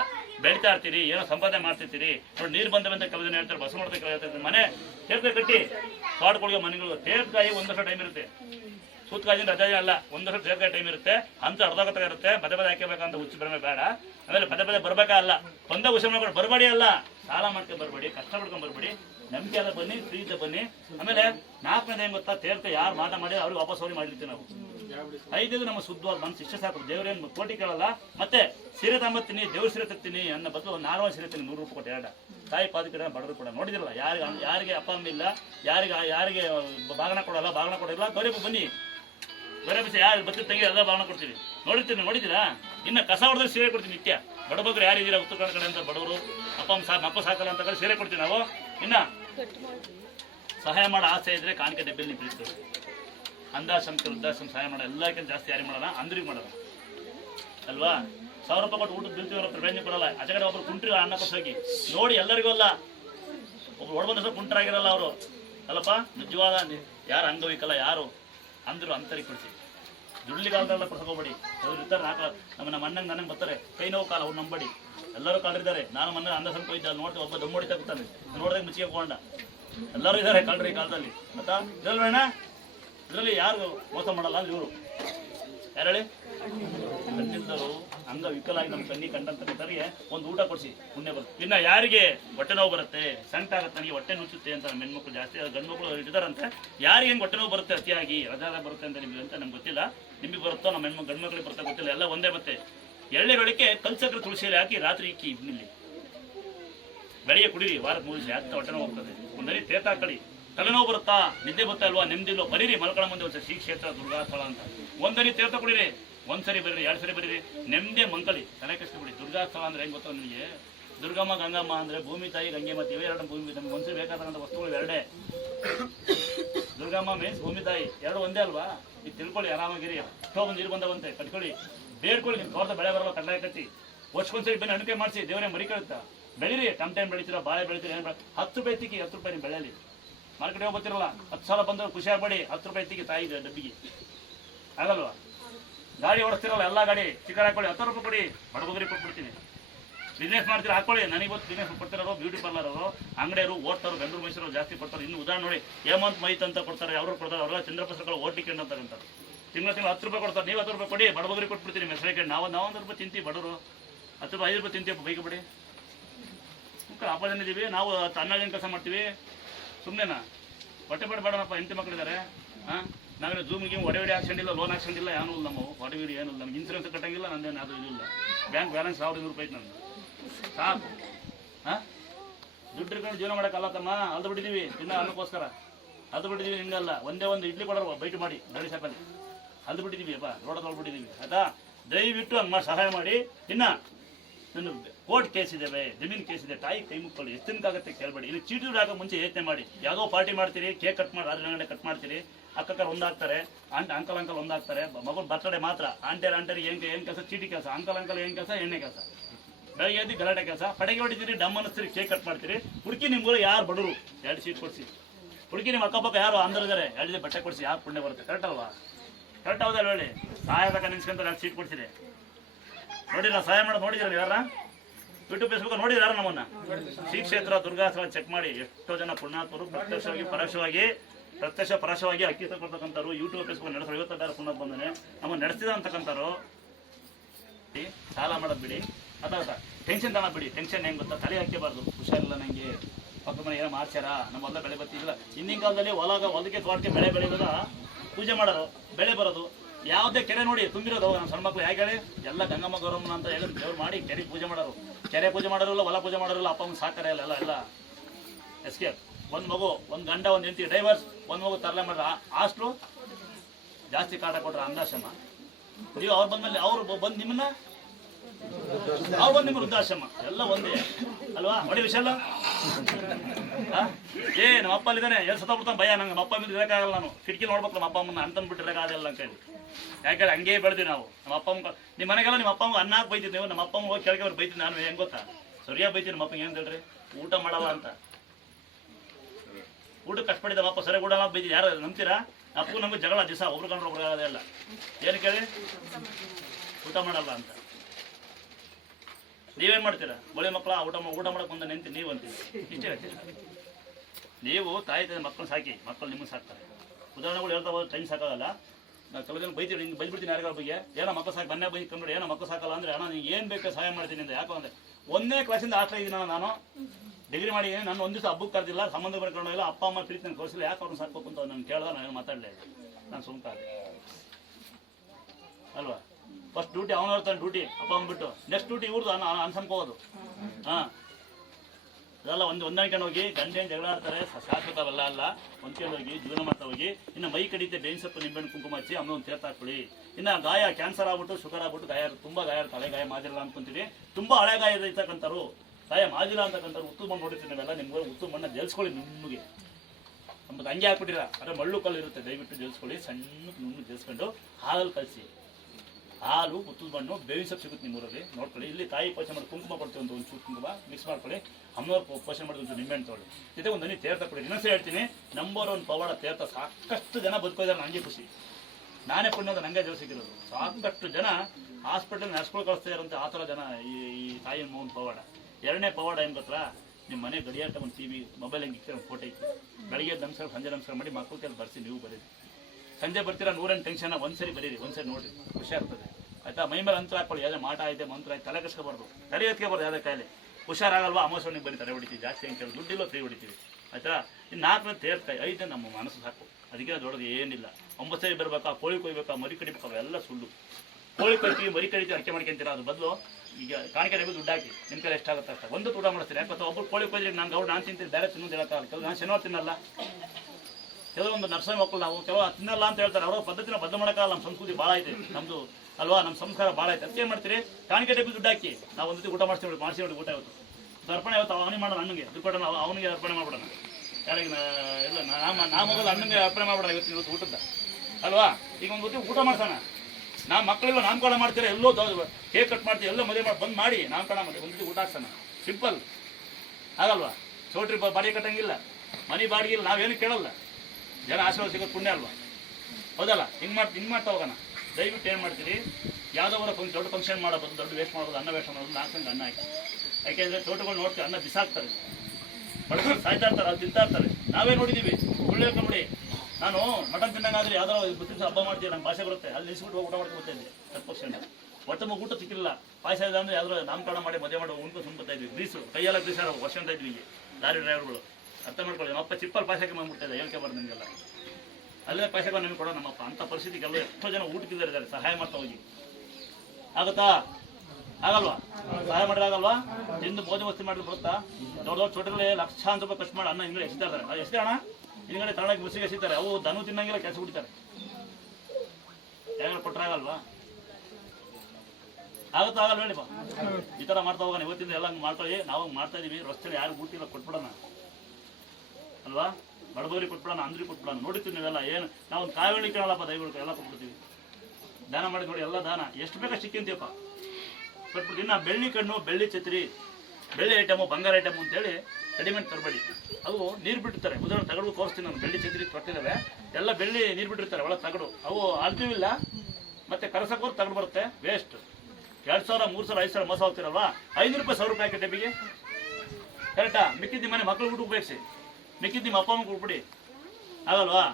ಬೆಳಿತಾ ಇರ್ತೀರಿ, ಏನೋ ಸಂಪಾದನೆ ಮಾಡ್ತಿರ್ತೀರಿ ನೋಡಿ, ನೀರು ಬಂದ ಕೆಲವು ಹೇಳ್ತಾರೆ, ಬಸ್ ಮಾಡ್ತಾ ಹೇಳ್ತಾರೆ, ಮನೆ ತೇರ್ಕಾಯಿ ಕಟ್ಟಿ ತೋಟಗಳಿಗೆ ಮನೆಗಳು ತೇರ್ಕಾಯಿ 1 ವರ್ಷ ಟೈಮ್ ಇರುತ್ತೆ. ಸೂತ್ಕಾಜಿನ ರಜೆ ಅಲ್ಲ, 1 ವರ್ಷ ತೇರ್ಕಾಯಿ ಟೈಮ್ ಇರುತ್ತೆ ಅಂತ ಅರ್ಧಗತ ಇರುತ್ತೆ. ಪದೇ ಹಾಕಬೇಕಂತ ಹುಚ್ಚು ಬರಮೆ ಬೇಡ. ಆಮೇಲೆ ಪದೇ ಬರ್ಬೇಕಾಗಲ್ಲ. ಒಂದೇ ಹುಷ ಮಾಡ್ಕೊಂಡು ಬರಬೇಡಿ, ಅಲ್ಲ ಸಾಲ ಮಾಡ್ಕೊಂಡು ಬರಬೇಡಿ, ಕಷ್ಟ ಪಡ್ಕೊಂಡು ಬರಬೇಡಿ, ನಂಬಿಕೆ ಎಲ್ಲ ಬನ್ನಿ, ಪ್ರೀತಿ ಬನ್ನಿ. ಆಮೇಲೆ 4ನೇದು ಹೆಂಗ್ ಗೊತ್ತಾ, ತೇರ್ಕಾಯಿ ಯಾರು ಮಾಟ ಮಾಡಿ ಅವ್ರಿಗೆ ವಾಪಸ್ ಅವ್ರಿಗೆ ಮಾಡಿರ್ತೀವಿ ನಾವು. 5ನೇದು ನಮ್ಮ ಶುದ್ಧವಾದ ಮನಸ್ಸು, ಇಷ್ಟ ಸಾಕು. ದೇವ್ರೇನು ಕೋಟಿ ಕೇಳಲ್ಲ. ಮತ್ತೆ ಸೀರೆ ತಗೊಂಬತ್ತೀನಿ, ದೇವ್ರ ಸೀರೆ ತರ್ತೀನಿ ಅನ್ನೋ ಬದಲು ಒಂದು ನಾರ್ಮಲ್ ಸೀರೆ ತೀನಿ 100 ರೂಪಾಯಿ ಕೊಟ್ಟು ಎರಡ ತಾಯಿ ಪಾದಿ ಕಡೆ ಬಡದ್ರು ಕೂಡ ನೋಡಿದಿರಲ್ಲ. ಯಾರಿಗೆ ಅಪ್ಪ ಅಮ್ಮ ಇಲ್ಲ, ಯಾರಿಗೆ ಬಾಗಣ ಕೊಡಲ್ಲ, ಬಾಗಣ ಕೊಡಿಲ್ಲ, ಗೌರಿ ಬನ್ನಿ ಬರೇ ಬಸ್ ಯಾರು ಬತ್ತ ತಂಗಿ ಎಲ್ಲ ಬಾಗಣ ಕೊಡ್ತೀವಿ. ನೋಡಿದ್ದೀರಾ? ಇನ್ನು ಕಸ ಹೊಡೆದ್ರೆ ಸೀರೆ ಕೊಡ್ತೀನಿ ನಿತ್ಯ. ಬಡಬಗ್ರು ಯಾರಿದ್ದೀರಾ ಉತ್ತರ ಕನ್ನಡ ಕಡೆ ಅಂತ ಬಡವರು, ಅಪ್ಪ ಸಾಕಲ್ಲ ಅಂತ ಸೀರೆ ಕೊಡ್ತೀವಿ ನಾವು. ಇನ್ನ ಸಹಾಯ ಮಾಡೋ ಆಸೆ ಇದ್ರೆ ಕಾಣಿಕೆ ಡಬ್ಬೆಲ್ಲಿ ನಿಂತಿರ್ತೀವಿ. ಅಂಧಾಶ್ರಮಕ್ಕೆ ವೃದ್ಧಾಶ್ರಮ ಸಹಾಯ ಮಾಡೋ ಎಲ್ಲಕ್ಕಿಂತ ಜಾಸ್ತಿ ಯಾರಿಗೆ ಮಾಡೋಣ, ಅಂದ್ರಿಗೆ ಮಾಡೋಣ ಅಲ್ವಾ. 1000 ರೂಪಾಯಿ ಕೊಟ್ಟು ಊಟದ ಬೀಳ್ತೀವಿ, ಅವ್ರ ಬೆಂಜಿ ಕೊಡಲ್ಲ. ಆಚೆ ಒಬ್ರು ಕುಂಟ್ರಿ ಅನ್ನ ಕೊಟ್ಟೋಗಿ ನೋಡಿ, ಎಲ್ಲರಿಗೂ ಅಲ್ಲ, ಒಬ್ರು ಹೊಡ್ಬಂದ ಹೆಸರು ಕುಂಟ್ರಾಗಿರಲ್ಲ ಅವರು ಅಲ್ಲಪ್ಪ. ನಿಜವಾದ ಯಾರು ಅಂಗವಿಕಲ ಯಾರು ಅಂದ್ರು ಅಂತರಿಗೆ ಕೊಡ್ತೀವಿ. ದುಡ್ಲಿಗಾಲದಲ್ಲ ಕೊಡ್ಸೋಬೇಡಿ. ಅವ್ರು ಇರ್ತಾರೆ ನಮ್ಮ ಅಣ್ಣಂಗೆ ನನಗೆ ಬರ್ತಾರೆ, ಕೈ ನೋವು ಕಾಲ ಅವ್ರು ನಂಬಡಿ. ಎಲ್ಲರೂ ಕಳ್ರಿದ್ದಾರೆ. ನಾನು ಮೊನ್ನೆ ಅಂಧಸಂಕ ಇದ್ದ ಅಲ್ಲಿ ನೋಡ್ತೀವಿ, ಒಬ್ಬ ದಮ್ಮೊಡಿತಾ ಕೂತಾನೆ, ನೋಡಿದಾಗ ಮುಚ್ಚಿಗೆ ಕೊಂಡ. ಎಲ್ಲರೂ ಇದ್ದಾರೆ ಕಳ್ರಿ ಕಾಲದಲ್ಲಿ. ಮತ್ತ ಇದ್ರಲ್ವೇಣ ಇದರಲ್ಲಿ ಯಾರು ಮೋಸ ಮಾಡಲ್ಲ ಅಂದ್ರೆ ಇವರು ಯಾರು ಹೇಳಿ, ಕಣ್ಣಿದ್ದವರು ಅಂಗವಿಕಲಾಗಿ ನಮ್ಮ ಕಣ್ಣಿ ಕಂಡಂತರಿಗೆ ಒಂದು ಊಟ ಕೊಡಿಸಿ ಪುಣ್ಯ ಬರುತ್ತೆ. ಇನ್ನು ಯಾರಿಗೆ ಹೊಟ್ಟೆ ನೋವು ಬರುತ್ತೆ, ಸಂಕಟ ಆಗುತ್ತೆ, ನನಗೆ ಹೊಟ್ಟೆ ನುಚ್ಚುತ್ತೆ ಅಂತ ನಮ್ಮ ಹೆಣ್ಮಕ್ಳು ಜಾಸ್ತಿ, ಗಂಡು ಮಕ್ಕಳು ಇದ್ದಾರಂತೆ. ಯಾರಿಗೆ ಹೆಂಗೆ ಹೊಟ್ಟೆ ನೋವು ಬರುತ್ತೆ ಅತಿಯಾಗಿ ರಜಾದ ಬರುತ್ತೆ ಅಂತ ನಿಮಗೆ ಅಂತ ನಮ್ಗೆ ಗೊತ್ತಿಲ್ಲ. ನಿಮಗೆ ಬರುತ್ತೋ ನಮ್ಮ ಹೆಣ್ಮಕ್ಳು ಗಂಡು ಮಕ್ಕಳಿಗೆ ಬರುತ್ತೆ ಗೊತ್ತಿಲ್ಲ, ಎಲ್ಲ ಒಂದೇ. ಮತ್ತೆ ಎಳ್ಳೆ ಬೆಳಗ್ಗೆ ಕಲ್ಸಕ್ರೆ ತುಳಸಿಯಲ್ಲಿ ಹಾಕಿ ರಾತ್ರಿ ಇಕ್ಕಿ ಇಲ್ಲಿ ಬೆಳಿಗ್ಗೆ ಕುಡೀರಿ, ವಾರಕ್ಕೆ 3 ದಿವಸ ಯಾಕೆ ಹೊಟ್ಟೆ ನೋವು ಹೋಗ್ತದೆ. ಒಂದರಿ ತೇತ ಹಾಕಳಿ. ತಲೆನೋವು ಬರುತ್ತಾ, ನಿದ್ದೆ ಬರುತ್ತಾ ಅಲ್ವಾ, ನೆಮ್ಮದಿಲ್ಲೋ ಬರೀರಿ ಮಲ್ಕೊಳ ಮುಂದೆ ಒಂದು ಶ್ರೀ ಕ್ಷೇತ್ರ ದುರ್ಗಾಸ್ಥಳ ಅಂತ ಒಂದರಿ ತೀರ್ಥ ಕುಡೀರಿ. 1 ಸರಿ ಬರೀರಿ, 2 ಸರಿ ಬರೀರಿ, ನೆಮ್ಮದಿ ಮಂಕಳಿ ತಲೆ ಕಷ್ಟಬಿಡಿ. ದುರ್ಗಾಸ್ಥಳ ಅಂದ್ರೆ ಹೆಂಗ್ ಗೊತ್ತಾ ನಿಮಗೆ, ದುರ್ಗಮ್ಮ ಗಂಗಮ್ಮ ಅಂದ್ರೆ ಭೂಮಿ ತಾಯಿ, ಗಂಗೆ ಮತ್ತೆ ಇವೆ 2 ಭೂಮಿ. ನಮ್ಗೆ ಒಂದ್ಸರಿ ಬೇಕಾದಂಥ ವಸ್ತುಗಳು 2. ದುರ್ಗಮ್ಮ ಮೀನ್ಸ್ ಭೂಮಿ ತಾಯಿ, 2 ಒಂದೇ ಅಲ್ವಾ. ಈಗ ತಿಳ್ಕೊಳ್ಳಿ ಆರಾಮಾಗಿರಿ. ಒಂದು ನೀರು ಬಂದವಂತೆ ಕಟ್ಕೊಳ್ಳಿ, ಬೇಡ್ಕೊಳ್ಳಿ. ನಿಮ್ಮ ತೋಟದ ಬೆಳೆ ಬರಲ್ಲ, ಕಡ್ಲಾಯ ಕಟ್ಟಿ ವರ್ಷಕ್ಕೊಂದ್ಸರಿ ಬನ್ನಿ ಅಣಿಕೆ ಮಾಡಿಸಿ, ದೇವರೇ ಮರಿ ಕಳುತ್ತಾ ಬೆಳೀರಿ. ಟೈಮ್ ಬೆಳಿತೀರಾ, ಬಾಳೆ ಬೆಳಿತೀರಾ, ಏನು 10 ರೂಪಾಯಿ ತಿಕ್ಕಿ, 10 ರೂಪಾಯಿ ನೀವು ಬೆಳೆಯಲಿ. ಮಾರ್ಕೆಟ್ ಹೋಗ್ತಿರಲ್ಲ, 10 ಸಾವಿರ ಬಂದವರು ಖುಷಿ ಆಗ್ಬೇಡಿ, 10 ರೂಪಾಯಿ ತಿಕ್ಕಿ ತಾಯಿ ಡಬ್ಬಿಗೆ ಆಗಲ್ವಾ. ಗಾಡಿ ಓಡಿಸ್ತಿರಲ್ಲ, ಎಲ್ಲ ಗಾಡಿ ಚಿಕ್ಕ ಹಾಕೊಳ್ಳಿ, 10 ರೂಪಾಯಿ ಕೊಡಿ, ಬಡಬಗ್ರಿಗೆ ಕೊಟ್ಬಿಡ್ತೀನಿ. ಬಿಸ್ನೆಸ್ ಮಾಡ್ತೀರಾ ಹಾಕೊಳ್ಳಿ, ನನಗೆ ಗೊತ್ತು ಬಿಸ್ನೆಸ್ ಕೊಡ್ತಿರೋರು, ಬ್ಯೂಟಿ ಪಾರ್ಲರ್ ಅವರು, ಅಂಗಡಿಯವರು, ಓಡ್ತಾರೋ, ಬೆಂಗಳೂರು ಮೈಸೂರು ಜಾಸ್ತಿ ಕೊಡ್ತಾರೆ. ಇನ್ನು ಉದಾಹರಣೆ ನೋಡಿ, ಹೇಮಂತ್ ಮೈತ್ ಅಂತ ಕೊಡ್ತಾರೆ, ಅವರು ಕೊಡ್ತಾರೆ, ಅವರೆಲ್ಲ ಚಂದ್ರಪ್ಪ ಸರ್ಕಾರ ಓಟಿಕೆ ಅಂತಾರೆ. ತಿಂಗಳ 10 ರೂಪಾಯಿ ಕೊಡ್ತಾರೆ. ನೀವು 10 ರೂಪಾಯಿ ಕೊಡಿ, ಬಡಬಗ್ರಿಗೆ ಕೊಟ್ಬಿಡ್ತೀನಿ. ಮೆಸರಿಗೆ ನಾವು 1 ರೂಪಾಯಿ ತಿಂತೀವಿ, ಬಡವರು 10 ರೂಪಾಯಿ 5 ರೂಪಾಯಿ ತಿಂತೀವಿ, ಬೈಕ್ ಬಿಡಿ. ಆಪರೇಷನ್ ಇದ್ದೀವಿ ನಾವು, 12 ಕೆಲಸ ಮಾಡ್ತೀವಿ, ಸುಮ್ಮನೆನಾ ಹೊಟ್ಟೆ ಬೇಡಪ್ಪ. ಎಂಟು ಮಕ್ಕಳಿದ್ದಾರೆ. ನಾವೇನು ಜೂಮಿಗೆ ಒಡೆ ಹಾಕ್ಸಂಡಿಲ್ಲ, ಲೋನ್ ಹಾಕ್ಸಂಡಿಲ್ಲ, ಏನೂ ಇಲ್ಲ. ನಮ್ಮ ಹೊಡೆ ಏನೂ ಇಲ್ಲ, ನಮ್ಗೆ ಇನ್ಸೂರೆನ್ಸ್ ಕಟ್ಟಂಗಿಲ್ಲ, ನಂದೇನು ಅದು ಇಲ್ಲ. ಬ್ಯಾಂಕ್ ಬ್ಯಾಲೆನ್ಸ್ 1200 ರೂಪಾಯಿ ನಂದು ಸಾಕು. ದುಡ್ಡು ಇಟ್ಕೊಂಡು ಜೀವನ ಮಾಡೋಕ್ಕಲ್ಲ ತಮ್ಮ, ಅಲ್ದು ಬಿಟ್ಟಿದ್ದೀವಿ ಇನ್ನು ಅನ್ನಕ್ಕೋಸ್ಕರ ಅದು ಬಿಟ್ಟಿದ್ದೀವಿ. ಹಿಂಗಲ್ಲ, ಒಂದೇ ಒಂದು ಇಡ್ಲಿ ಕೊಡೋರು ಬೈಟ್ ಮಾಡಿ ಗಾಡಿ ಶಾಪಲ್ಲಿ ಅಲ್ದು ಬಿಟ್ಟಿದ್ದೀವಿ ಅಪ್ಪ, ರೋಡ ತೊಳ್ಬಿಟ್ಟಿದ್ದೀವಿ ಆಯ್ತಾ. ದಯವಿಟ್ಟು ಹಂಗೆ ಸಹಾಯ ಮಾಡಿ. ಇನ್ನು ನನ್ನ ಕೋರ್ಟ್ ಕೇಸ್ ಇದ್ದಾವೆ, ಜಮೀನು ಕೇಸ್ ಇದೆ, ತಾಯಿ ಕೈ ಮುಕ್ಕೊಳ್ಳಿ. ಎಷ್ಟು ದಿನಕ್ಕಾಗತ್ತೆ ಕೇಳಬೇಡಿ. ಇಲ್ಲಿ ಚೀಟಿ ಹಾಕೋ ಮುಂಚೆ ಯೋಚನೆ ಮಾಡಿ. ಯಾವುದೋ ಪಾರ್ಟಿ ಮಾಡ್ತೀರಿ, ಕೇಕ್ ಕಟ್ ಮಾಡಿ, ರಾತ್ರಿ ಕಟ್ ಮಾಡ್ತೀರಿ, ಅಕ್ಕಕ್ಕ ಒಂದಾಗ್ತಾರೆ, ಅಂಕಲ್ ಒಂದಾಗ್ತಾರೆ. ಮಗು ಬರ್ತಡೇ ಮಾತ್ರ ಆಂಟೇರಿ ಏನು ಕೆಲಸ, ಚೀಟಿ ಕೆಲಸ. ಅಂಕಲ್ ಏನು ಕೆಲಸ, ಎಣ್ಣೆ ಕೆಲಸ. ಬೆಳಗ್ಗೆ ಎದ್ದು ಗಲಾಟೆ ಕೆಲಸ, ಪಡೆಗೆ ಹೊಡಿತೀರಿ, ಡಮ್ ಅನ್ನಿಸ್ತೀರಿ, ಕೇಕ್ ಕಟ್ ಮಾಡ್ತೀರಿ. ಹುಡುಕಿ ನಿಮ್ಗಳು ಯಾರು ಬಡವರು 2 ಸೀಟ್ ಕೊಡಿಸಿ. ಹುಡುಕಿ ನಿಮ್ಮ ಅಕ್ಕಪಕ್ಕ ಯಾರು ಅಂದರಿದ್ದಾರೆ, 2 ಜೊತೆ ಬಟ್ಟೆ ಕೊಡಿಸಿ, ಯಾರು ಪುಣ್ಯ ಬರುತ್ತೆ. ಕರೆಕ್ಟ್ ಅಲ್ವಾ? ಕರೆಕ್ಟ್ ಹೌದಲ್ಲ ಹೇಳಿ. ಸಹಾಯ ಬೇಕಾ ನಿನ್ಸ್ಕೊಂತ 2 ಸೀಟ್ ಕೊಡ್ತೀರಿ. ನೋಡಿ ನಾವು ಸಹಾಯ ಮಾಡೋದು ನೋಡಿದ್ದೀರ ನೀವು? ಯಾರ ಯೂಟ್ಯೂಬ್ ಫೇಸ್ಬುಕ್ ನೋಡಿದಾರ ನಮ್ಮನ್ನ? ಶ್ರೀ ಕ್ಷೇತ್ರ ದುರ್ಗಾಸ್ಥಳ ಚೆಕ್ ಮಾಡಿ. ಎಷ್ಟೋ ಜನ ಪುಣ್ಯಾತ್ಮರು ಪ್ರತ್ಯಕ್ಷ ಪರೋಕ್ಷವಾಗಿ ಅಕ್ಕಿ ತಗೊಳ್ತಕ್ಕಂಥವ್ರು ಯೂಟ್ಯೂಬ್ ಫೇಸ್ಬುಕ್ ನಡೆಸೋ 56 ಪುಣ್ಯ ಬಂದನೆ ನಮ್ಮನ್ನು ನಡೆಸಿದ ಅಂತಕ್ಕಂಥವ್ರು. ಸಾಲ ಮಾಡೋದು ಬಿಡಿ, ಅಥವಾ ಟೆನ್ಷನ್ ತಗೊಳ್ಳೋದು ಬಿಡಿ. ಟೆನ್ಷನ್ ಹೆಂಗೆ ಗೊತ್ತಾ, ತಲೆ ಹಾಕಬಾರ್ದು. ಹುಷಾರಿಲ್ಲ ನನಗೆ, ಪಕ್ಕ ಮನೆ ಏನೋ ಮಾಡ್ಸ್ಯಾರ, ನಮ್ಮ ಹೊಲ ಬೆಳೆ ಬರ್ತಿಲ್ಲ. ಹಿಂದಿನ ಕಾಲದಲ್ಲಿ ಹೊಲಕ್ಕೆ ತೋಟಕ್ಕೆ ಬೆಳೆ ಬೆಳೆಯೋದ ಪೂಜೆ ಮಾಡೋರು, ಬೆಳೆ ಬರೋದು. ಯಾವುದೇ ಕೆರೆ ನೋಡಿ ತುಂಬಿರೋದು ನಮ್ಮ ಸಣ್ಣ ಮಕ್ಳು ಯಾಕೆ ಹೇಳಿ, ಎಲ್ಲ ಗಂಗಮ್ಮ ಗೌರಮ್ಮ ಅಂತ ಹೇಳಿ ದೇವ್ರು ಮಾಡಿ ಕೆರೆ ಪೂಜೆ ಮಾಡೋರು. ಕೆರೆ ಪೂಜೆ ಮಾಡೋರಿಲ್ಲ, ಹೊಲ ಪೂಜೆ ಮಾಡೋರಿಲ್ಲ, ಅಪ್ಪ ಅಮ್ಮ ಸಾಕರೆ ಇಲ್ಲ ಎಲ್ಲ ಎಸ್ಕೆ. ಒಂದು ಮಗು, ಒಂದು ಗಂಡ, ಒಂದು ಹೆಂಡತಿ, ಡೈವರ್ಸ್, ಒಂದು ಮಗು ತರಲೆ ಮಾಡ್ರ. ಹಾಸ್ಟ್ಲು ಜಾಸ್ತಿ ಕಾಟ ಕೊಟ್ರ, ಅಂಧಾಶ್ರಮ. ನೀವು ಅವ್ರು ಬಂದ್ಮೇಲೆ ಅವ್ರು ಬಂದು ನಿಮ್ಮನ್ನ ನಿಮ್ಮ ವೃದ್ಧಾಶ್ರಮ ಎಲ್ಲ ಒಂದೇ ಅಲ್ವಾ? ಒಳ್ಳೆ ವಿಷಯ ಅಲ್ಲ. ನಮ್ಮ ಅಪ್ಪ ಅಲ್ಲಿದ್ದಾನೆ, ಎಲ್ಲಿ ಸತ್ತಬಿಡ್ತಾನೆ ಭಯ ನಂಗೆ. ನಮ್ಮ ಅಪ್ಪ ಮೇಲೆ ಇರೋಕ್ಕಾಗಲ್ಲ, ನಾನು ಕಿಟಕಿ ನೋಡ್ಬೇಕು ನಮ್ಮ ಅಪ್ಪ ಅಮ್ಮನ ಅಂತಂದು ಬಿಟ್ಟು ಇರೋಕ್ಕಾಗಲ್ಲ ಅಂತ ಹೇಳಿ. ಯಾಕಂದ್ರೆ ಹಂಗೇ ಬೆಳೆದಿ ನಾವು. ನಮ್ಮ ಅಪ್ಪ ಅಮ್ಮ ನಿಮ್ಮ ಮನೆಗೆಲ್ಲ ನಿಮ್ಮ ಅಪ್ಪ ಅಮ್ಮ ಅನ್ನ ಹಾಕಿ ಬೈತಿದ್ದೆ ನೀವು. ನಮ್ಮ ಅಪ್ಪ ಅಮ್ಮ ಹೋಗಿ ಕೆಳಗೆ ಅವ್ರು ಬೈತಿದ್ದೆ ನಾನು. ಹೆಂಗೆ ಗೊತ್ತಾ, ಸರಿಯಾಗಿ ಬೈತೀನಿ ನಮ್ಮ ಅಪ್ಪಗೆ ಏನು ಹೇಳ್ರಿ, ಊಟ ಮಾಡಲ್ಲ ಅಂತ. ಊಟ ಕಷ್ಟಪಡಿದ ಅಪ್ಪ ಸರಿಯಾಗಿ ಊಟ ಬೈತೀನಿ, ಯಾರು ನಂಬ್ತೀರಾ? ಅಪ್ಪು ನಮಗೆ ಜಗಳ ದಿವಸ ಒಬ್ರು ಕಂಡ್ರೆ ಒಬ್ರು ಆಗೋದೇ ಇಲ್ಲ. ಏನು ಕೇಳಿ, ಊಟ ಮಾಡಲ್ಲ ಅಂತ. ನೀವೇನು ಮಾಡ್ತೀರಾ? ಬಳಿ ಮಕ್ಕಳ ಊಟ ಮಾಡಕ್ಕೆ ಬಂದ ನಿಂತು ನೀವು ಅಂತೀರಿ, ಇಷ್ಟೇ ಹೇಳ್ತೀರಾ. ನೀವು ತಾಯಿ ತಂದೆ ಮಕ್ಕಳು ಸಾಕಿ, ಮಕ್ಕಳು ನಿಮ್ಮನ್ನು ಸಾಕ್ತಾರೆ. ಉದಾಹರಣೆಗಳು ಹೇಳ್ತಾ ಹೋದ್ರೆ ಟೈಮ್ ಸಾಕಾಗಲ್ಲ. ನಾನು ಕೆಲವು ಜನ ಬೈತೀವಿ, ಹಿಂಗೆ ಬೈದ್ಬಿಡ್ತೀನಿ ಯಾರಿಗಾರ ಬಗ್ಗೆ, ಏನೋ ಮಕ್ಕಳು ಸಾಕು ಬನ್ನೇ ಬೈ ಕಂಡು ಏನೋ ಮಕ್ಕಳು ಸಾಕಲ್ಲ ಅಂದರೆ, ಅಣ್ಣ ನೀವು ಏನು ಬೇಕು ಸಹಾಯ ಮಾಡ್ತೀನಿ ಅಂತ. ಯಾಕೋ ಅಂದರೆ 1ನೇ ಕ್ಲಾಸಿಂದ ಹಾಸ್ಟೆಲ್ ಇದ್ದೀನಿ ನಾನು, ಡಿಗ್ರಿ ಮಾಡಿದ್ದೀನಿ. ನಾನು ಒಂದು ದಿವಸ ಹಬ್ಬಕ್ಕೆ ಕರೆದಿಲ್ಲ, ಸಂಬಂಧ ಬರ್ಕೊಂಡಿಲ್ಲ, ಅಪ್ಪ ಅಮ್ಮ ಪ್ರೀತಿ ನಾನು ಕಳಿಸಿಲ್ಲ, ಯಾಕೆ ಅವ್ರನ್ನ ಸಾಕ್ಬೇಕು ಅಂತ ನಾನು ಕೇಳ್ದೆ, ನಾನು ಮಾತಾಡಲೇ ಇಲ್ಲ, ನಾನು ಸುಮ್ಕಾದೆ ಅಲ್ವಾ. ಫಸ್ಟ್ ಡ್ಯೂಟಿ ಅವನು ಇರ್ತಾನೆ, ಡ್ಯೂಟಿ ಅಪ್ಪ ಅಂದ್ಬಿಟ್ಟು ನೆಕ್ಸ್ಟ್ ಡ್ಯೂಟಿ ಇವ್ರದ್ದು ಅನ್ಸನ್ಕೋದು. ಹಾಂ, ಅದೆಲ್ಲ ಹೊಂದಾಣಿಕೊಂಡು ಹೋಗಿ ಗಂಡೇನು ಜಗಳ ಆಡ್ತಾರೆ, ಶಾಶ್ವತವೆಲ್ಲ ಅಲ್ಲ, ಹೊಂದ್ಕೊಂಡು ಹೋಗಿ ಜೀವನ ಮಾಡ್ತಾ ಹೋಗಿ. ಇನ್ನು ಮೈ ಕಡಿತೆ ಬೇವಿನ ಸೊಪ್ಪು ನಿಂಬೆಹಣ್ಣು ಕುಂಕುಮ ಹಚ್ಚಿ ಅಮ್ಮ ಒಂದು ತೀರ್ಥ ಹಾಕೊಳ್ಳಿ. ಇನ್ನು ಗಾಯ ಕ್ಯಾನ್ಸರ್ ಆಗ್ಬಿಟ್ಟು ಶುಗರ್ ಆಗ್ಬಿಟ್ಟು ಗಾಯ ತುಂಬ ಗಾಯ ತಲೆ ಗಾಯ ಮಾದಿಲ್ಲ ಅನ್ಕೊಂತೀವಿ, ತುಂಬ ಹಳೆ ಗಾಯ ಇರ್ತಕ್ಕಂಥವ್ರು ಗಾಯ ಮಾದಿಲ್ಲ ಅಂತಕ್ಕಂಥವ್ರು ಉತ್ತು ಮಣ್ಣು ನೋಡಿರ್ತೀನಿ ನಾವೆಲ್ಲ. ನಿಮ್ಗೆ ಉತ್ತು ಮಣ್ಣು ಜಲ್ಸ್ಕೊಳ್ಳಿ ನುಣ್ಣಗೆ, ನಮ್ಗೆ ಹಂಗೆ ಹಾಕ್ಬಿಟ್ಟಿರ, ಅದೇ ಮಳ್ಳು ಕಲ್ಲು ಇರುತ್ತೆ, ದಯವಿಟ್ಟು ಜಲ್ಸ್ಕೊಳ್ಳಿ, ಸಣ್ಣ ನುಣ್ಣು ಜಲ್ಸ್ಕೊಂಡು ಹಾಲಲ್ಲಿ ಕಲಿಸಿ. ಹಾಲು ಉತ್ತದ ಮಣ್ಣು ಬೇವಿನ ಸೊಪ್ಪು ಸಿಗುತ್ತೆ ನಿಮ್ಮೂರಲ್ಲಿ, ನೋಡ್ಕೊಳ್ಳಿ. ಇಲ್ಲಿ ತಾಯಿ ಪೋಷಣೆ ಮಾಡಿ ಕುಂಕುಮ ಕೊಡ್ತೀವಿ, ಒಂದು ಚೂರು ಕುಂಕುಮ ಮಿಕ್ಸ್ ಮಾಡ್ಕೊಳ್ಳಿ. ಅಮ್ಮನವ್ರು ಪೋಷಣೆ ಮಾಡಿದ ಒಂದು ನಿಂಬೆಹಣ್ಣು ತೊಗೊಳ್ಳಿ, ಜೊತೆ ಒಂದು ಹನಿ ತೀರ್ಥ ಕೊಡಿ. ಇನ್ನೊಂದ್ಸರಿ ಹೇಳ್ತೀನಿ, ನಂಬರ್ 1 ಪವಾಡ ತೀರ್ಥ. ಸಾಕಷ್ಟು ಜನ ಬದುಕೋದಾರೆ, ನನಗೆ ಖುಷಿ, ನಾನೇ ಪುಣ್ಯ ಅಂತ ನನಗೆ ಜನ ಸಿಕ್ಕಿರೋದು. ಸಾಕಷ್ಟು ಜನ ಹಾಸ್ಪಿಟಲ್ ನರ್ಸ್ಗಳು ಕಳಿಸ್ತಾ ಇರೋಂಥ ಆ ಥರ ಜನ ಈ ತಾಯಿ ಮೌನ್ ಪವಾಡ. 2ನೇ ಪವಾಡ ಏನು ಗೊತ್ತಾ, ನಿಮ್ಮ ಮನೆ ಗಡಿಯಾಟ ಒಂದು TV ಮೊಬೈಲ್ ಹೆಂಗೆ ಇಕ್ಕಿರೋ ಒಂದು ಫೋಟೋ ಇತ್ತು, ಬೆಳಗ್ಗೆ ನಮಸ್ಕಾರ ಸಂಜೆ ನಮಸ್ಕಾರ ಮಾಡಿ ಮಕ್ಕಳು ಕೆಲವು ಬರ್ಸಿ, ನೀವು ಬರೀರಿ. ಸಂಜೆ ಬರ್ತೀರಾ 100 ಟೆನ್ಷನ್, ಒಂದ್ಸರಿ ಬರೀರಿ, ಒಂದ್ಸರಿ ನೋಡಿರಿ, ಖುಷಿ ಆಗ್ತದೆ ಆಯ್ತಾ. ಮೈ ಮೇಲೆ ಅಂತರ ಹಾಕೊಳ್ಳಿ, ಯಾವುದೇ ಮಾಟ ಐತೆ ಮಂತ್ರ ಆಯ್ತು, ತಲೆ ಕಸ್ಕೊಬಾರ್ದು, ತಲೆ ಎತ್ಕೊಬಾರ್ದು. ಯಾವುದೇ ಕಾಯಿಲೆ ಹುಷಾರಾಗಲ್ವಾ ಅಮಾವಾಸ್ಯೆಗೆ ಬರೀ ತಲೆ ಹೊಡಿತೀವಿ, ಜಾಸ್ತಿ ಅಂತ ಹೇಳಿ ದುಡ್ಡಿಲ್ಲ ಫ್ರೀ ಹೊಡಿತೀವಿ ಆಯ್ತಾ. ಇನ್ನು 4ನೇ ತೀರ್ಥ, 5ನೇ ನಮ್ಮ ಮನಸ್ಸು ಸಾಕು, ಅದಕ್ಕೆ ದೊಡ್ಡದು ಏನಿಲ್ಲ. 9 ಸರಿ ಬರಬೇಕಾ, ಕೋಳಿ ಕೊಯ್ಬೇಕಾ, ಮರಿ ಕಡಿಬೇಕಾ, ಅವೆಲ್ಲ ಸುಳ್ಳು. ಕೋಳಿ ಕೊಯ್ತೀವಿ, ಮರಿ ಕಡಿತೀವಿ, ಅಡಿಕೆ ಮಾಡ್ಕೊಂತೀರ, ಅದು ಬದಲು ಈಗ ಕಾಣಿಕೆ ದುಡ್ಡು ಹಾಕಿ ನಿಮ್ಮ ಕಡೆ ಎಷ್ಟಾಗುತ್ತೆ ಅಷ್ಟ ಒಂದು ಊಟ ಮಾಡಿಸ್ತೀರಿ. ಯಾಕೆ ಒಬ್ಬರು ಕೋಳಿ ಕೊಯ್ದ್ರೆ ನಾನು ತಿಂತೀನಿ, ಬೇರೆ ತಿನ್ನೋದು ಹೇಳೋಕ್ಕಾಗಲ್ಲ. ಕೆಲವು ನಾನು ಶನಿವಾರ ತಿನ್ನಲ್ಲ, ಕೆಲವೊಂದು ನರ್ಸರಿ ಮಕ್ಕಳು ನಾವು ಕೆಲವು ತಿನ್ನಲ್ಲ ಅಂತ ಹೇಳ್ತಾರೆ. ಅವರ ಪದ್ಧತಿನ ಬದಲು ಮಾಡೋಕ್ಕಾಗಲ್ಲ, ನಮ್ಮ ಸಂಸ್ಕೃತಿ ಭಾಳ ಐತೆ ನಮ್ಮದು ಅಲ್ವಾ, ನಮ್ಮ ಸಂಸ್ಕಾರ ಭಾಳ ಐತೆ. ಅದಕ್ಕೆ ಏನು ಮಾಡ್ತೀರಿ, ಕಾಣಿಕೆ ದುಡ್ಡು ಹಾಕಿ ನಾವು ಒಂದು ಊಟ ಮಾಡಿಸಿ ನೋಡಿ ಊಟ ಇವತ್ತು ಅರ್ಪಣೆ ಇವತ್ತು ಅವನಿಗೆ ಮಾಡೋಣ, ಅಣ್ಣಗೆ ದುಡ್ಡು ಕೊಡೋಣ, ಅವನಿಗೆ ಅರ್ಪಣೆ ಮಾಡ್ಬಿಡೋಣ. ಯಾರಿಗೆ ಇಲ್ಲ ನಾ ಮಗದ ಅಣ್ಣಗೆ ಅರ್ಪಣೆ ಮಾಡ್ಬಿಡೋಣ ಇವತ್ತು ಊಟದ ಅಲ್ವಾ. ಈಗ ಒಂದು ಹೊತ್ತಿಗೆ ಊಟ ಮಾಡ್ಸೋಣ. ನಾವು ಮಕ್ಕಳೆಲ್ಲ ನಾಮಕರಣ ಮಾಡ್ತೀರ, ಎಲ್ಲೋ ಕೇಕ್ ಕಟ್ ಮಾಡ್ತೀವಿ, ಎಲ್ಲ ಮದುವೆ ಮಾಡಿ ಬಂದು ಮಾಡಿ ನಾಮಕರಣ ಮಾಡಿ ಒಂದು ಊಟ ಹಾಕ್ಸೋಣ, ಸಿಂಪಲ್ ಆಗಲ್ವಾ. ಚೌಟ್ರಿ ಬಾಡಿ ಕಟ್ಟಂಗಿಲ್ಲ, ಮನೆ ಬಾಡಿಗಿಲ್ಲ, ನಾವೇನು ಕೇಳಲ್ಲ, ಜನ ಆಶೀರ್ವಾದ ಸಿಗೋದು ಪುಣ್ಯ ಅಲ್ವಾ, ಹೌದಲ್ಲ. ಹಿಂಗೆ ಮಾಡ್ತಾ ಹೋಗೋಣ. ದಯವಿಟ್ಟು ಏನು ಮಾಡ್ತೀರಿ, ಯಾವುದೋ ದೊಡ್ಡ ಫಂಕ್ಷನ್ ಮಾಡೋದು, ದೊಡ್ಡ ವೇಸ್ಟ್ ಮಾಡೋದು, ಅನ್ನ ವೇಸ್ಟ್ ಮಾಡೋದು, 4 ಸಂಘ ಅನ್ನ ಹಾಕಿ. ಯಾಕೆಂದರೆ ತೋಟಗಳು ನೋಡ್ತೀವಿ, ಅನ್ನ ಬಿಸಾಕ್ತಾರೆ, ಬಡವರು ಸಾಯ್ತಾ ಇರ್ತಾರೆ, ಅದು ತಿಂತಾ ಇರ್ತಾರೆ. ನಾವೇ ನೋಡಿದ್ದೀವಿ. ಒಳ್ಳೆ ನೋಡಿ, ನಾನು ಮಟನ್ ತಿನ್ನಂಗಾದ್ರೆ ಯಾವ್ದೋ ಗೊತ್ತಿಲ್ಲ ಹಬ್ಬ ಮಾಡ್ತೀವಿ, ನಮ್ಮ ಭಾಷೆ ಬರುತ್ತೆ, ಅಲ್ಲಿ ನಿಲ್ಸ್ಬಿಟ್ಟು ಊಟ ಮಾಡ್ಕೊಂಡು ಬರ್ತಾಯಿದ್ವಿ. 10% ಒಟ್ಟು ಊಟ ಸಿಕ್ಕಿಲ್ಲ, ಪಾಯಸ ಇದೆ ಅಂದರೆ ಯಾವ್ದಾದ್ರು ನಾಮಕರಣ ಮಾಡಿ ಮದುವೆ ಮಾಡಿ ಉಂಟು ಸುಮ್ಮನೆ ಬರ್ತಾಯಿದ್ವಿ. ಗ್ರೀಸು ಕೈಯೆಲ್ಲ ಗ್ರೀಸಾರ ವರ್ಷ ಅಂತ ಇದ್ವಿ. ಈಗ ಲಾರಿ ಡ್ರೈವರ್ಗಳು ಅರ್ಥ ಮಾಡ್ಕೊಳ್ಳಿ, ನಮ್ಮಪ್ಪ ಚಿಪ್ಪಲ್ಲಿ ಪಾಯಸಕ್ಕೆ ಬಂದ್ಬಿಡ್ತಾಯಿದ್ದೆ, ಹೇಳ್ಕೆ ಬರ್ದು ನಿಮಗೆಲ್ಲ ಅಲ್ಲೇ ಪಾಯಸಕ್ಕೆ ನಮಗೆ ಕೊಡೋ ನಮ್ಮಪ್ಪ. ಅಂಥ ಪರಿಸ್ಥಿತಿ ಕೆಲವು ಎಷ್ಟೋ ಜನ ಊಟಕ್ಕಿದ್ದಾರೆ, ಸಹಾಯ ಮಾಡ್ತಾ ಹೋಗಿ. ಆಗುತ್ತಾ? ಆಗಲ್ವಾ? ಸಹಾಯ ಮಾಡಿರಾಗಲ್ವಾ? ತಿಂದು ಮೋದಿ ಮಸ್ತಿ ಮಾಡಿದ್ರೆ ಬರುತ್ತಾ? ದೊಡ್ಡ ಚೋಟಗಳೇ ಲಕ್ಷಾಂತರ ರೂಪಾಯಿ ಖರ್ಚು ಮಾಡಿ ಅನ್ನ ಹಿಂಗಡೆ ಎಸಿತಾರೆ. ಅದು ಎಷ್ಟೇ ಹಣ ಹಿಂಗಡೆ ತಗೊಂಡಾಗಿ ಮುಸಿಗೆ ಎಸಿತಾರೆ. ಅವು ದನ ತಿನ್ನಂಗಿಲ್ಲ, ಕೆಲಸ ಬಿಡ್ತಾರೆ. ಯಾರು ಕೊಟ್ಟರಾಗಲ್ವಾ? ಆಗುತ್ತಾ? ಆಗಲ್ವ ಹೇಳಿಪ್ಪ? ಈ ಥರ ಮಾಡ್ತಾ ಹೋಗೋಣ. ಇವತ್ತಿಂದ ಎಲ್ಲ ಹಂಗೆ ಮಾಡ್ಕೊಳ್ಳಿ. ನಾವು ಮಾಡ್ತಾ ಇದೀವಿ. ರಸ್ತೆ ಯಾರು ಬೂಟಿಲ್ಲ, ಕೊಟ್ಬಿಡೋಣ ಅಲ್ವಾ? ಬಡಬರಿಗೆ ಕೊಟ್ಬಿಡೋಣ, ಅಂದ್ರಿಗೆ ಕೊಟ್ಬಿಡೋಣ. ನೋಡಿರ್ತೀವಿ ನೀವೆಲ್ಲ ಏನು ನಾವು ಒಂದು ಕಾಯಿಲೆ ಕೇಳಲ್ಲಪ್ಪ, ದಯವಿಟ್ಟು ಎಲ್ಲ ಕೊಟ್ಬಿಡ್ತೀವಿ. ದಾನ ಮಾಡಿ ನೋಡಿ, ಎಲ್ಲ ದಾನ ಎಷ್ಟು ಬೇಕೋ ಸಿಕ್ಕಿಂತೀವಪ್ಪ, ಕೊಟ್ಬಿಟ್ಟು. ಇನ್ನು ಬೆಳ್ಳಿ ಕಣ್ಣು, ಬೆಳ್ಳಿ ಛತ್ರಿ, ಬೆಳ್ಳಿ ಐಟಮು, ಬಂಗಾರ ಐಟಮು ಅಂತೇಳಿ ರೆಡಿಮೇಡ್ ತರಬೇಡಿ. ಅವು ನೀರು ಬಿಟ್ಟಿರ್ತಾರೆ. ಉದಾಹರಣೆ ತಗಡು ತೋರಿಸ್ತೀನಿ ನಾನು. ಬೆಳ್ಳಿ ಛತ್ರಿ ತೊಟ್ಟಿದ್ದಾವೆ, ಎಲ್ಲ ಬೆಳ್ಳಿ ನೀರು ಬಿಟ್ಟಿರ್ತಾರೆ, ಒಳಗೆ ತಗಡು. ಅವು ಅಳ್ತೀವಿಲ್ಲ, ಮತ್ತೆ ಕರಸಕ್ಕೋರು ತಗಡು ಬರುತ್ತೆ, ವೇಸ್ಟ್. 2000, 3000, 5000 ಮೋಸ ಹೋಗ್ತಿರಲ್ವಾ? 500 ರೂಪಾಯಿ, 1000 ರೂಪಾಯಿ ಡಬ್ಬಿಗೆ, ಕರೆಕ್ಟಾ? ಮಿಕ್ಕಿದ್ದು ನಿಮ್ಮ ಮನೆ ಮಕ್ಳು ಊಟ ಉಪಯೋಗಿಸಿ, ಮಿಕ್ಕಿದ್ದು ನಿಮ್ಮ ಅಪ್ಪ ಅಮ್ಮಗೆ ಕೊಟ್ಬಿಡಿ. ಆಗಲ್ವಾ?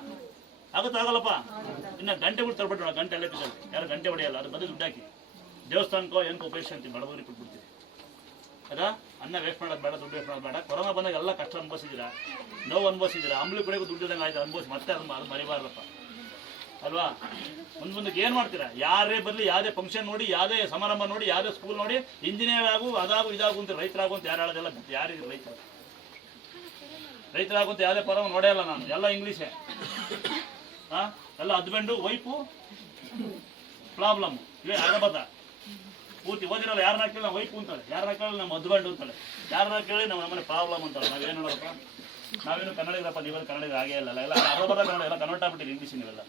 ಆಗುತ್ತೆ? ಆಗಲ್ಲಪ್ಪ. ಇನ್ನು ಗಂಟೆಗಳು ತರಬೇಡಿ. ಗಂಟೆ ಎಲ್ಲ ಬಿದ್ದಲ್ಲ, ಯಾರು ಗಂಟೆ ಹೊಡೆಯಲ್ಲ, ಅದು ಬದಲು ದುಡ್ಡು ಹಾಕಿ ದೇವಸ್ಥಾನಕ್ಕೋ ಏನಕ್ಕೋ ಉಪಯೋಗಿಸಿ ಅಂತೀವಿ. ಬಡವರಿಗೆ ಕೊಟ್ಬಿಡ್ತೀವಿ. ಅದಾ ಅನ್ನ ವೇಸ್ಟ್ ಮಾಡೋದು ಬೇಡ, ದುಡ್ಡು ವೇಸ್ಟ್ ಮಾಡೋದು ಬೇಡ. ಕೊರೋನಾ ಬಂದಾಗ ಎಲ್ಲ ಕಷ್ಟ ಅನುಭವಿಸಿದ್ದೀರಾ, ನೋವು ಅನುಭವಿಸಿದ್ದೀರಾ. ಅಂಬ್ಲಿ ಕುಡಿಯೋಕೆ ದುಡ್ಡು ಇದ್ದಂಗೆ ಆಯ್ತು, ಅನುಭವಿಸಿ ಮತ್ತೆ ಅದು ಮರಿಬಾರ್ದಪ್ಪ ಅಲ್ವಾ? ಮುಂದಕ್ಕೆ ಏನು ಮಾಡ್ತೀರಾ? ಯಾರೇ ಬರಲಿ, ಯಾವುದೇ ಫಂಕ್ಷನ್ ನೋಡಿ, ಯಾವುದೇ ಸಮಾರಂಭ ನೋಡಿ, ಯಾವುದೇ ಸ್ಕೂಲ್ ನೋಡಿ, ಇಂಜಿನಿಯರ್ ಆಗು, ಅದಾಗು, ಇದಾಗು ಅಂತ, ರೈತರಾಗು ಅಂತ ಯಾರು ಹೇಳೋದೆಲ್ಲ. ಯಾರಿಗೆ ರೈತರಾಗು ಅಂತ ಯಾವುದೇ ಪರ ನೋಡೇ ಇಲ್ಲ ನಾನು. ಎಲ್ಲ ಇಂಗ್ಲೀಷೇ. ಹಾಂ, ಎಲ್ಲ ಹಸ್ಬೆಂಡು ವೈಫು ಪ್ರಾಬ್ಲಮ್ ಇವೇ ಆಗಬಾರ್ದ. ಪೂರ್ತಿ ಓದಿರಲ್ಲ. ಯಾರನ್ನ ಕೇಳಿ ನಾವು ವೈಫು ಅಂತಾಳೆ, ಯಾರನ್ನ ಕೇಳಿ ನಮ್ಮ ಹಸ್ಬೆಂಡು ಅಂತಾಳೆ, ಯಾರನ್ನ ಕೇಳಿ ನಮ್ಮ ನಮ್ಮನೆ ಪ್ರಾಬ್ಲಮ್ ಅಂತಾಳೆ. ನಾವೇನು ನೋಡಪ್ಪ, ನಾವೇನು ಕನ್ನಡಿಗರಪ್ಪ, ನೀವೆಲ್ಲ ಕನ್ನಡಿಗರು ಆಗೇ ಇಲ್ಲ. ಎಲ್ಲ ಅರ್ಧ ಕನ್ನಡ, ಎಲ್ಲ ಕನ್ವರ್ಟ್ ಆಗ್ಬಿಟ್ಟಿರಿ ಇಂಗ್ಲೀಷ್. ನೀವೆಲ್ಲ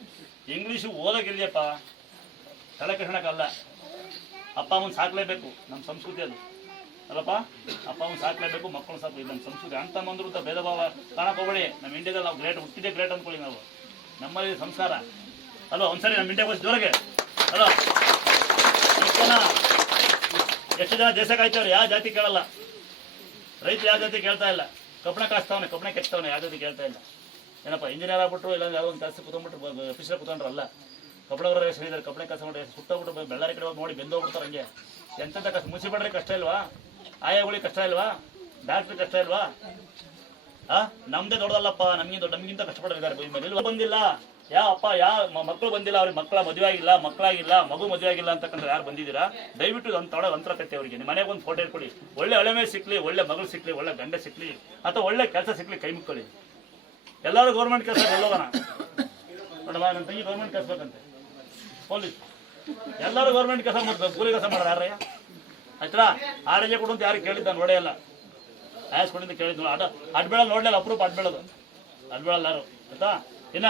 ಇಂಗ್ಲೀಷು ಓದೋಕ್ಕಿದೆಯಪ್ಪ, ತಲೆ ಕೆಸಣಕ್ಕಲ್ಲ. ಅಪ್ಪ ಅಮ್ಮನ ಸಾಕಲೇಬೇಕು, ನಮ್ಮ ಸಂಸ್ಕೃತಿ ಅದು. ಅಲ್ಲಪ್ಪ, ಅಪ್ಪ ಅವ್ನು ಸಾಕ್ಲೇಬೇಕು, ಮಕ್ಕಳು ಸಾಕು. ಇದು ನಮ್ಮ ಸಂಸ್ಕೃತಿ. ಅಣ್ಣ ತಮ್ಮಂದ್ರು ಅಂತ ಭೇದ ಭಾವ ಕಾಣಕ್ಕೆ ಹೋಗ್ಬೇಡಿ. ನಮ್ಮ ಇಂಡಿಯಾದಲ್ಲಿ ನಾವು ಗ್ರೇಟ್, ಹುಟ್ಟಿದ್ದೇ ಗ್ರೇಟ್ ಅಂದ್ಕೊಳ್ಳಿ ನಾವು. ನಮ್ಮಲ್ಲಿ ಸಂಸ್ಕಾರ ಅಲ್ವಾ? ಒಂದ್ಸರಿ ನಮ್ಮ ಇಂಡಿಯಾ ಬಸ್ ಜೋರಿಗೆ ಅಲ್ವಾ? ಎಷ್ಟು ಜನ ದೇಶ ಕಾಯ್ತವ್ರು, ಯಾವ ಜಾತಿ ಕೇಳಲ್ಲ. ರೈತರು ಯಾವ ಜಾತಿ ಕೇಳ್ತಾ ಇಲ್ಲ. ಕಬ್ಬಣ ಕಾಸ್ತಾವನೆ, ಕಬ್ಬಣ ಕೆತ್ತವನೆ, ಯಾವ ಜಾತಿ ಕೇಳ್ತಾ ಇಲ್ಲ. ಏನಪ್ಪ ಇಂಜಿನಿಯರ್ ಆಗ್ಬಿಟ್ರು, ಇಲ್ಲ ಯಾವುದೋ ಒಂದು ಕೆಲಸ ಕೂತ್ಕೊಂಡ್ಬಿಟ್ರು, ಆಫೀಸಲ್ಲಿ ಕೂತ್ಕೊಂಡ್ರಲ್ಲ. ಕಬ್ಬಣವರ ಹೇಳಿದ್ದಾರೆ, ಕಬ್ಬಣ ಕೆಲಸ ಮಾಡಿ ಸುತ್ತೋಗ್ಬಿಟ್ಟು ಬೆಳ್ಳಾರಿ ಕಡೆ ಹೋಗಿ ನೋಡಿ ಬೆಂದೋಗ್ಬಿಡ್ತಾರೆ. ಹಂಗೆ ಎಂತೆಂಥ ಕಷ್ಟ. ಮುನ್ಸಿಪಾಲ್ರಿ ಕಷ್ಟ ಇಲ್ವಾ? ಆಯಾಗಳಿಗೆ ಕಷ್ಟ ಇಲ್ವಾ? ಡಾಕ್ಟ್ರಿಗೆ ಕಷ್ಟ ಇಲ್ವಾ? ನಮ್ದೇ ದೊಡ್ಡದಲ್ಲಪ್ಪ, ನಮಗಿಂತ ಕಷ್ಟಪಟ್ಟಿದ್ದಾರೆ. ಬಂದಿಲ್ಲ ಯಾವ ಅಪ್ಪ, ಯಾವ ಮಕ್ಕಳು ಬಂದಿಲ್ಲ, ಅವ್ರಿಗೆ ಮಕ್ಕಳ ಮದುವೆ ಆಗಿಲ್ಲ, ಮಕ್ಕಳಾಗಿಲ್ಲ, ಮಗು ಮದುವೆ ಆಗಿಲ್ಲ ಅಂತಕ್ಕಂಥ ಯಾರು ಬಂದಿದ್ದೀರಾ? ದಯವಿಟ್ಟು ಒಂದು ತೊಡೆ ಒಂಥರ ಕತ್ತೆ ಅವರಿಗೆ. ನಿಮ್ಮ ಮನೆಗೆ ಒಂದು ಫೋಟೋ ಇಟ್ಕೊಳ್ಳಿ. ಒಳ್ಳೆ ಹಳೆ ಮೇಲೆ ಸಿಕ್ಲಿ, ಒಳ್ಳೆ ಮಗಳು ಸಿಕ್ಲಿ, ಒಳ್ಳೆ ಗಂಡ ಸಿಕ್ಲಿ, ಅಥವಾ ಒಳ್ಳೆ ಕೆಲಸ ಸಿಕ್ಲಿ, ಕೈ ಮುಕ್ಕೊಳ್ಳಿ. ಎಲ್ಲರೂ ಗೌರ್ಮೆಂಟ್ ಕೆಲಸ ಎಲ್ಲೋಗೋಣ ನೋಡಮ್ಮ. ನನ್ನ ತಂಗಿ ಗೌರ್ಮೆಂಟ್ ಕೆಲಸ ಬೇಕಂತೆ, ಪೊಲೀಸ್ ಎಲ್ಲರೂ ಗೌರ್ಮೆಂಟ್ ಕೆಲಸ ಮಾಡ್ಬೇಕು. ಕೂಲಿ ಕೆಲಸ ಮಾಡೋರು ಯಾರಯ್ಯ? ಆಯ್ತಾ? ಆರಜೆ ಕೊಡು ಅಂತ ಯಾರು ಕೇಳಿದ್ದ ನೋಡೇ ಇಲ್ಲ. ಆಯಸ್ ಕೊಡಿಂದ ಕೇಳಿದ್ನು. ಅಡ್ಬೇಳಲ್ಲಿ ನೋಡ್ಲಿಲ್ಲ, ಅಪ್ರೂಪ್ ಅಡ್ಬೇಳದು, ಅಡ್ಬೇಳಲ್ಲ ಯಾರು ಆಯ್ತಾ? ಇನ್ನ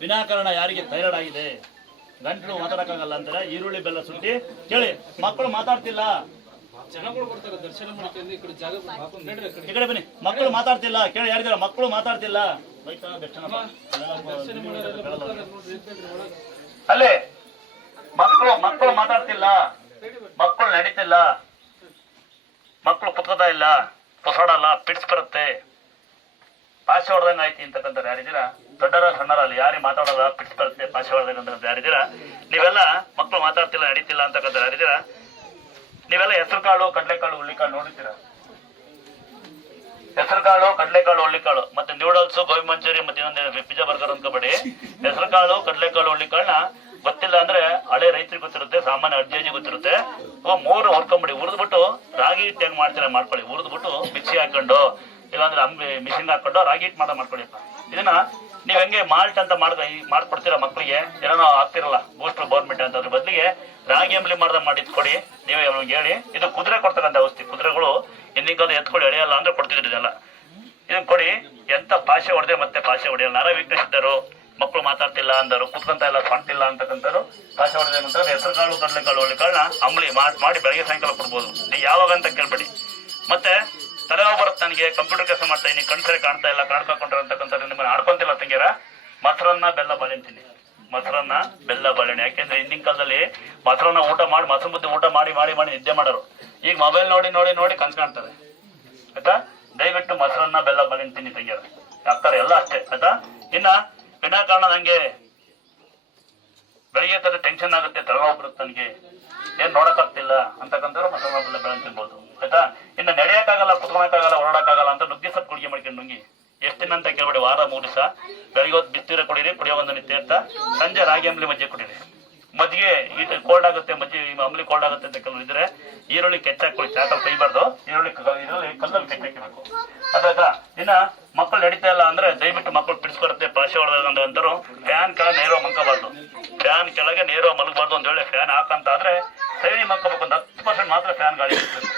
ವಿನಾಕಾರಣ ಯಾರಿಗೆ ಥೈರಾಯ್ಡ್ ಆಗಿದೆ, ಗಂಟಲು ಮಾತಾಡಕ್ಕಾಗಲ್ಲ ಅಂತಾರೆ, ಈರುಳ್ಳಿ ಬೆಲ್ಲ ಸುಟ್ಟಿ ಕೇಳಿ. ಮಕ್ಕಳು ಮಾತಾಡ್ತಿಲ್ಲ, ಈ ಕಡೆ ಬನ್ನಿ. ಮಕ್ಕಳು ಮಾತಾಡ್ತಿಲ್ಲ ಕೇಳಿ. ಯಾರಿದಾರ ಮಕ್ಕಳು ಮಾತಾಡ್ತಿಲ್ಲ? ಅಲ್ಲೇ ಮಕ್ಕಳು ಮಾತಾಡ್ತಿಲ್ಲ, ಮಕ್ಕಳು ನಡೀತಿಲ್ಲ, ಮಕ್ಕಳು ಕುತ್ಕೋತಾ ಇಲ್ಲ, ಹೊಸಡಲ್ಲ, ಪಿಡ್ಸ್ ಬರುತ್ತೆ, ಪಾಶೆ ಹೊಡೆದಂಗೆ ಆಯ್ತಿ ಅಂತಕ್ಕಂಥದ್ದು ಯಾರಿದ್ದೀರಾ? ದೊಡ್ಡರ ಸಣ್ಣರ ಅಲ್ಲಿ ಯಾರಿಗೆ ಮಾತಾಡೋಲ್ಲ, ಪಿಡ್ಸ್ ಬರುತ್ತೆ, ಪಾಶೆ ಹೊಡೆದಂಗೆ ಅಂತ ಯಾರಿದ್ದೀರಾ? ನೀವೆಲ್ಲ ಮಕ್ಕಳು ಮಾತಾಡ್ತಿಲ್ಲ, ನಡೀತಿಲ್ಲ ಅಂತಕ್ಕಂಥ ಯಾರಿದ್ದೀರಾ? ನೀವೆಲ್ಲ ಹೆಸರು ಕಾಳು, ಕಡಲೆಕಾಳು, ಹುಳ್ಳಿಕಾಳು ನೋಡಿದ್ದೀರಾ? ಹೆಸರು ಕಾಳು, ಕಡಲೆಕಾಳು, ಹುಳ್ಳಿಕಾಳು, ಮತ್ತೆ ನ್ಯೂಡಲ್ಸ್, ಗೋಬಿ ಮಂಚೂರಿ, ಮತ್ತೆ ಇನ್ನೊಂದು ಪಿಜ್ಜಾ ಬರ್ಗರ್ ಅನ್ಕೋಬೇಡಿ. ಹೆಸರು ಕಾಳು, ಕಡಲೆಕಾಳು, ಹುಳ್ಳಿಕಾಳನ್ನ ಗೊತ್ತಿಲ್ಲ ಅಂದ್ರೆ ಹಳೆ ರೈತರಿಗೆ ಗೊತ್ತಿರುತ್ತೆ, ಸಾಮಾನ್ಯ ಅಜ್ಜಿ ಗೊತ್ತಿರುತ್ತೆ. ಮೂರು ಹುರ್ಕೊಂಬಿಡಿ. ಹುರಿದ್ಬಿಟ್ಟು ರಾಗಿ ಹಿಟ್ಟು ಹೆಂಗ್ ಮಾಡ್ತೀರಾ ಮಾಡ್ಕೊಳ್ಳಿ. ಹುರಿದ್ಬಿಟ್ಟು ಮಿಕ್ಸಿ ಹಾಕೊಂಡು, ಇಲ್ಲಾಂದ್ರೆ ಮಿಷಿನ್ ಹಾಕೊಂಡು ರಾಗಿ ಹಿಟ್ಟು ಮಾಡ್ಕೊಳ್ಳಿಪ್ಪ. ಇದನ್ನ ನೀವ್ ಹೆಂಗೆ ಮಾಲ್ಟ್ ಅಂತ ಮಾಡ್ಕೊಡ್ತೀರಾ ಮಕ್ಕಳಿಗೆ, ಏನೋ ಆಗ್ತಿರಲ್ಲ ಬೂಸ್ಟರ್ ಗೌರ್ಮೆಂಟ್ ಅಂತ, ಅದ್ರ ಬದಲಿಗೆ ರಾಗಿ ಅಂಬಲಿ ಮಾಡಿದ್ ಕೊಡಿ. ನೀವೇ ಅವ್ನಿಗೆ ಹೇಳಿ. ಇದು ಕುದುರೆ ಕೊಡ್ತಕ್ಕಂಥ ಔಷಧಿ. ಕುದುರೆಗಳು ಇನ್ನಿಂದ ಎತ್ಕೊಳ್ಳಿ, ಎಳೆಯಲ್ಲ ಅಂದ್ರೆ ಕೊಡ್ತಿದ್ರು ಇದೆಲ್ಲ. ಇದನ್ನ ಕೊಡಿ. ಎಂತ ಪಾಶೆ ಹೊಡೆದೆ ಮತ್ತೆ ಪಾಶೆ ಹೊಡೆಯಲ್ಲ. ನರ ವೀಕ್ನೆಸ್ ಇದ್ದರು, ಮಕ್ಕಳು ಮಾತಾಡ್ತಿಲ್ಲ ಅಂದರು, ಕುತ್ಕೊಂತ ಇಲ್ಲ, ಸ್ವಂತಿಲ್ಲ ಅಂತಕ್ಕಂಥವ್ರು ಪಾಶೆ ಹೊಡೆದ ನಂತರ ಹೆಸರು ಕಾಳು, ಕಡಲೆಕಾಳು, ಹುಳ್ಳಿಕಾಳನ್ನ ಅಂಬಲಿ ಮಾಡಿ ಬೆಳಗ್ಗೆ ಸಾಯಂಕಾಲ ಕೊಡ್ಬೋದು. ನೀವು ಯಾವಾಗ ಅಂತ ಕೇಳ್ಬೇಡಿ. ಮತ್ತೆ ತಲೆನೋವು ಬರುತ್ತೆ ನನಗೆ, ಕಂಪ್ಯೂಟರ್ ಕೆಲಸ ಮಾಡ್ತಾ ಇದೀನಿ, ಕಣ್ಸರಿ ಕಾಣ್ತಾ ಇಲ್ಲ, ಕಾಣ್ಕೊಂಡ್ರೆ ಅಂತಕ್ಕಂಥ ನಿಮ್ಮನ್ನ ಆಡ್ಕೊಂತಿಲ್ಲ ತಂಗಿಯರ. ಮೊಸರನ್ನ ಬೆಲ್ಲ ಬಾಳೆಹಣ್ಣು ತಿನ್ನಿ, ಮೊಸರನ್ನ ಬೆಲ್ಲ ಬಾಳೆಹಣ್ಣು. ಯಾಕೆಂದ್ರೆ ಹಿಂದಿನ ಕಾಲದಲ್ಲಿ ಮೊಸರನ್ನ ಊಟ ಮಾಡಿ, ಮೊಸರು ಮುದ್ದೆ ಊಟ ಮಾಡಿ ಮಾಡಿ ಮಾಡಿ ನಿದ್ದೆ ಮಾಡೋರು. ಈಗ ಮೊಬೈಲ್ ನೋಡಿ ನೋಡಿ ನೋಡಿ ಕನ್ಸು ಕಾಣ್ತಾರೆ ಆಯ್ತಾ? ದಯವಿಟ್ಟು ಮೊಸರನ್ನ ಬೆಲ್ಲ ಬಾಳೆಹಣ್ಣು ತಿನ್ನಿ ತಂಗಿಯರ, ಆಗ್ತಾರೆ ಎಲ್ಲ ಅಷ್ಟೇ ಆಯ್ತಾ? ಇನ್ನ ವಿನಾಕಾರಣ ನಂಗೆ ಬೆಳಿಗ್ಗೆ ತರ ಟೆನ್ಷನ್ ಆಗುತ್ತೆ, ತಲೆನೋವು ಬರುತ್ತೆ ನನಗೆ, ಏನ್ ನೋಡಕ್ಕಾಗ್ತಿಲ್ಲ ಅಂತಕ್ಕಂಥವ್ರು ಮೊಸರನ್ನ ಬೆಲ್ಲ ಬಾಳೆಹಣ್ಣು ತಿನ್ಬೋದು ಆಯ್ತಾ? ಇನ್ನು ನಡೆಯಕ್ಕಾಗಲ್ಲ, ಕುತ್ಕೊಳಕ್ಕಾಗಲ್ಲ, ಹೊರಡಕ್ಕಾಗಲ್ಲ ಅಂತ ನುಗ್ಗಿ ಸೊಪ್ಪು ಕುಡಿಗೆ ಮಾಡ್ಕೊಂಡು ನುಂಗಿ. ಎಷ್ಟು ದಿನ ಅಂತ ಕೇಳ್ಬೇಡಿ, ವಾರ 3 ದಿವಸ. ಬೆಳಿಗ್ಗೆ ಹೊತ್ತು ಬಿಸಿನೀರು ಕುಡೀರಿ, ಕುಡಿಯೋ ಒಂದು ನಿತ್ಯ ಅಂತ. ಸಂಜೆ ರಾಗಿ ಅಂಬಲಿ ಮಜ್ಜಿಗೆ ಕುಡೀರಿ. ಮಜ್ಜಿಗೆ ಈ ಕೋಲ್ಡ್ ಆಗುತ್ತೆ, ಅಂಬಲಿ ಕೋಲ್ಡ್ ಆಗುತ್ತೆ ಅಂತ ಕೆಲವರು ಇದ್ರೆ ಈರುಳ್ಳಿ ಕೆಚ್ಚಾಕೊಳ್ಳಿ, ಚಾಕಲ್ಲಿ ಕೈಬಾರ್ದು, ಇದರಲ್ಲಿ ಕಲ್ಲಲ್ಲಿ ಕೆಚ್ಚಾಕಿಬೇಕು ಅದಾಯ್ತಾ? ಇನ್ನ ಮಕ್ಕಳು ನಡೀತಾ ಇಲ್ಲ ಅಂದ್ರೆ ದಯವಿಟ್ಟು ಮಕ್ಕಳು ಪಿಡಿಸ್ಕೊಡುತ್ತೆ, ಪಾಶೆ ಹೊಡೆದಂತರು ಫ್ಯಾನ್ ಕೆಳಗೆ ನೇರೋ ಮಲ್ಕೋಬಾರ್ದು. ಫ್ಯಾನ್ ಕೆಳಗೆ ನೇರೋ ಮಲಗಬಾರ್ದು. ಒಂದ್ ವೇಳೆ ಫ್ಯಾನ್ ಹಾಕಂತ ಆದ್ರೆ ಸೈಡಿ ಮಲ್ಕೋಬೇಕು. ಒಂದು 10% ಮಾತ್ರ ಫ್ಯಾನ್ ಗಾಳಿ ಇರ್ಬೇಕು,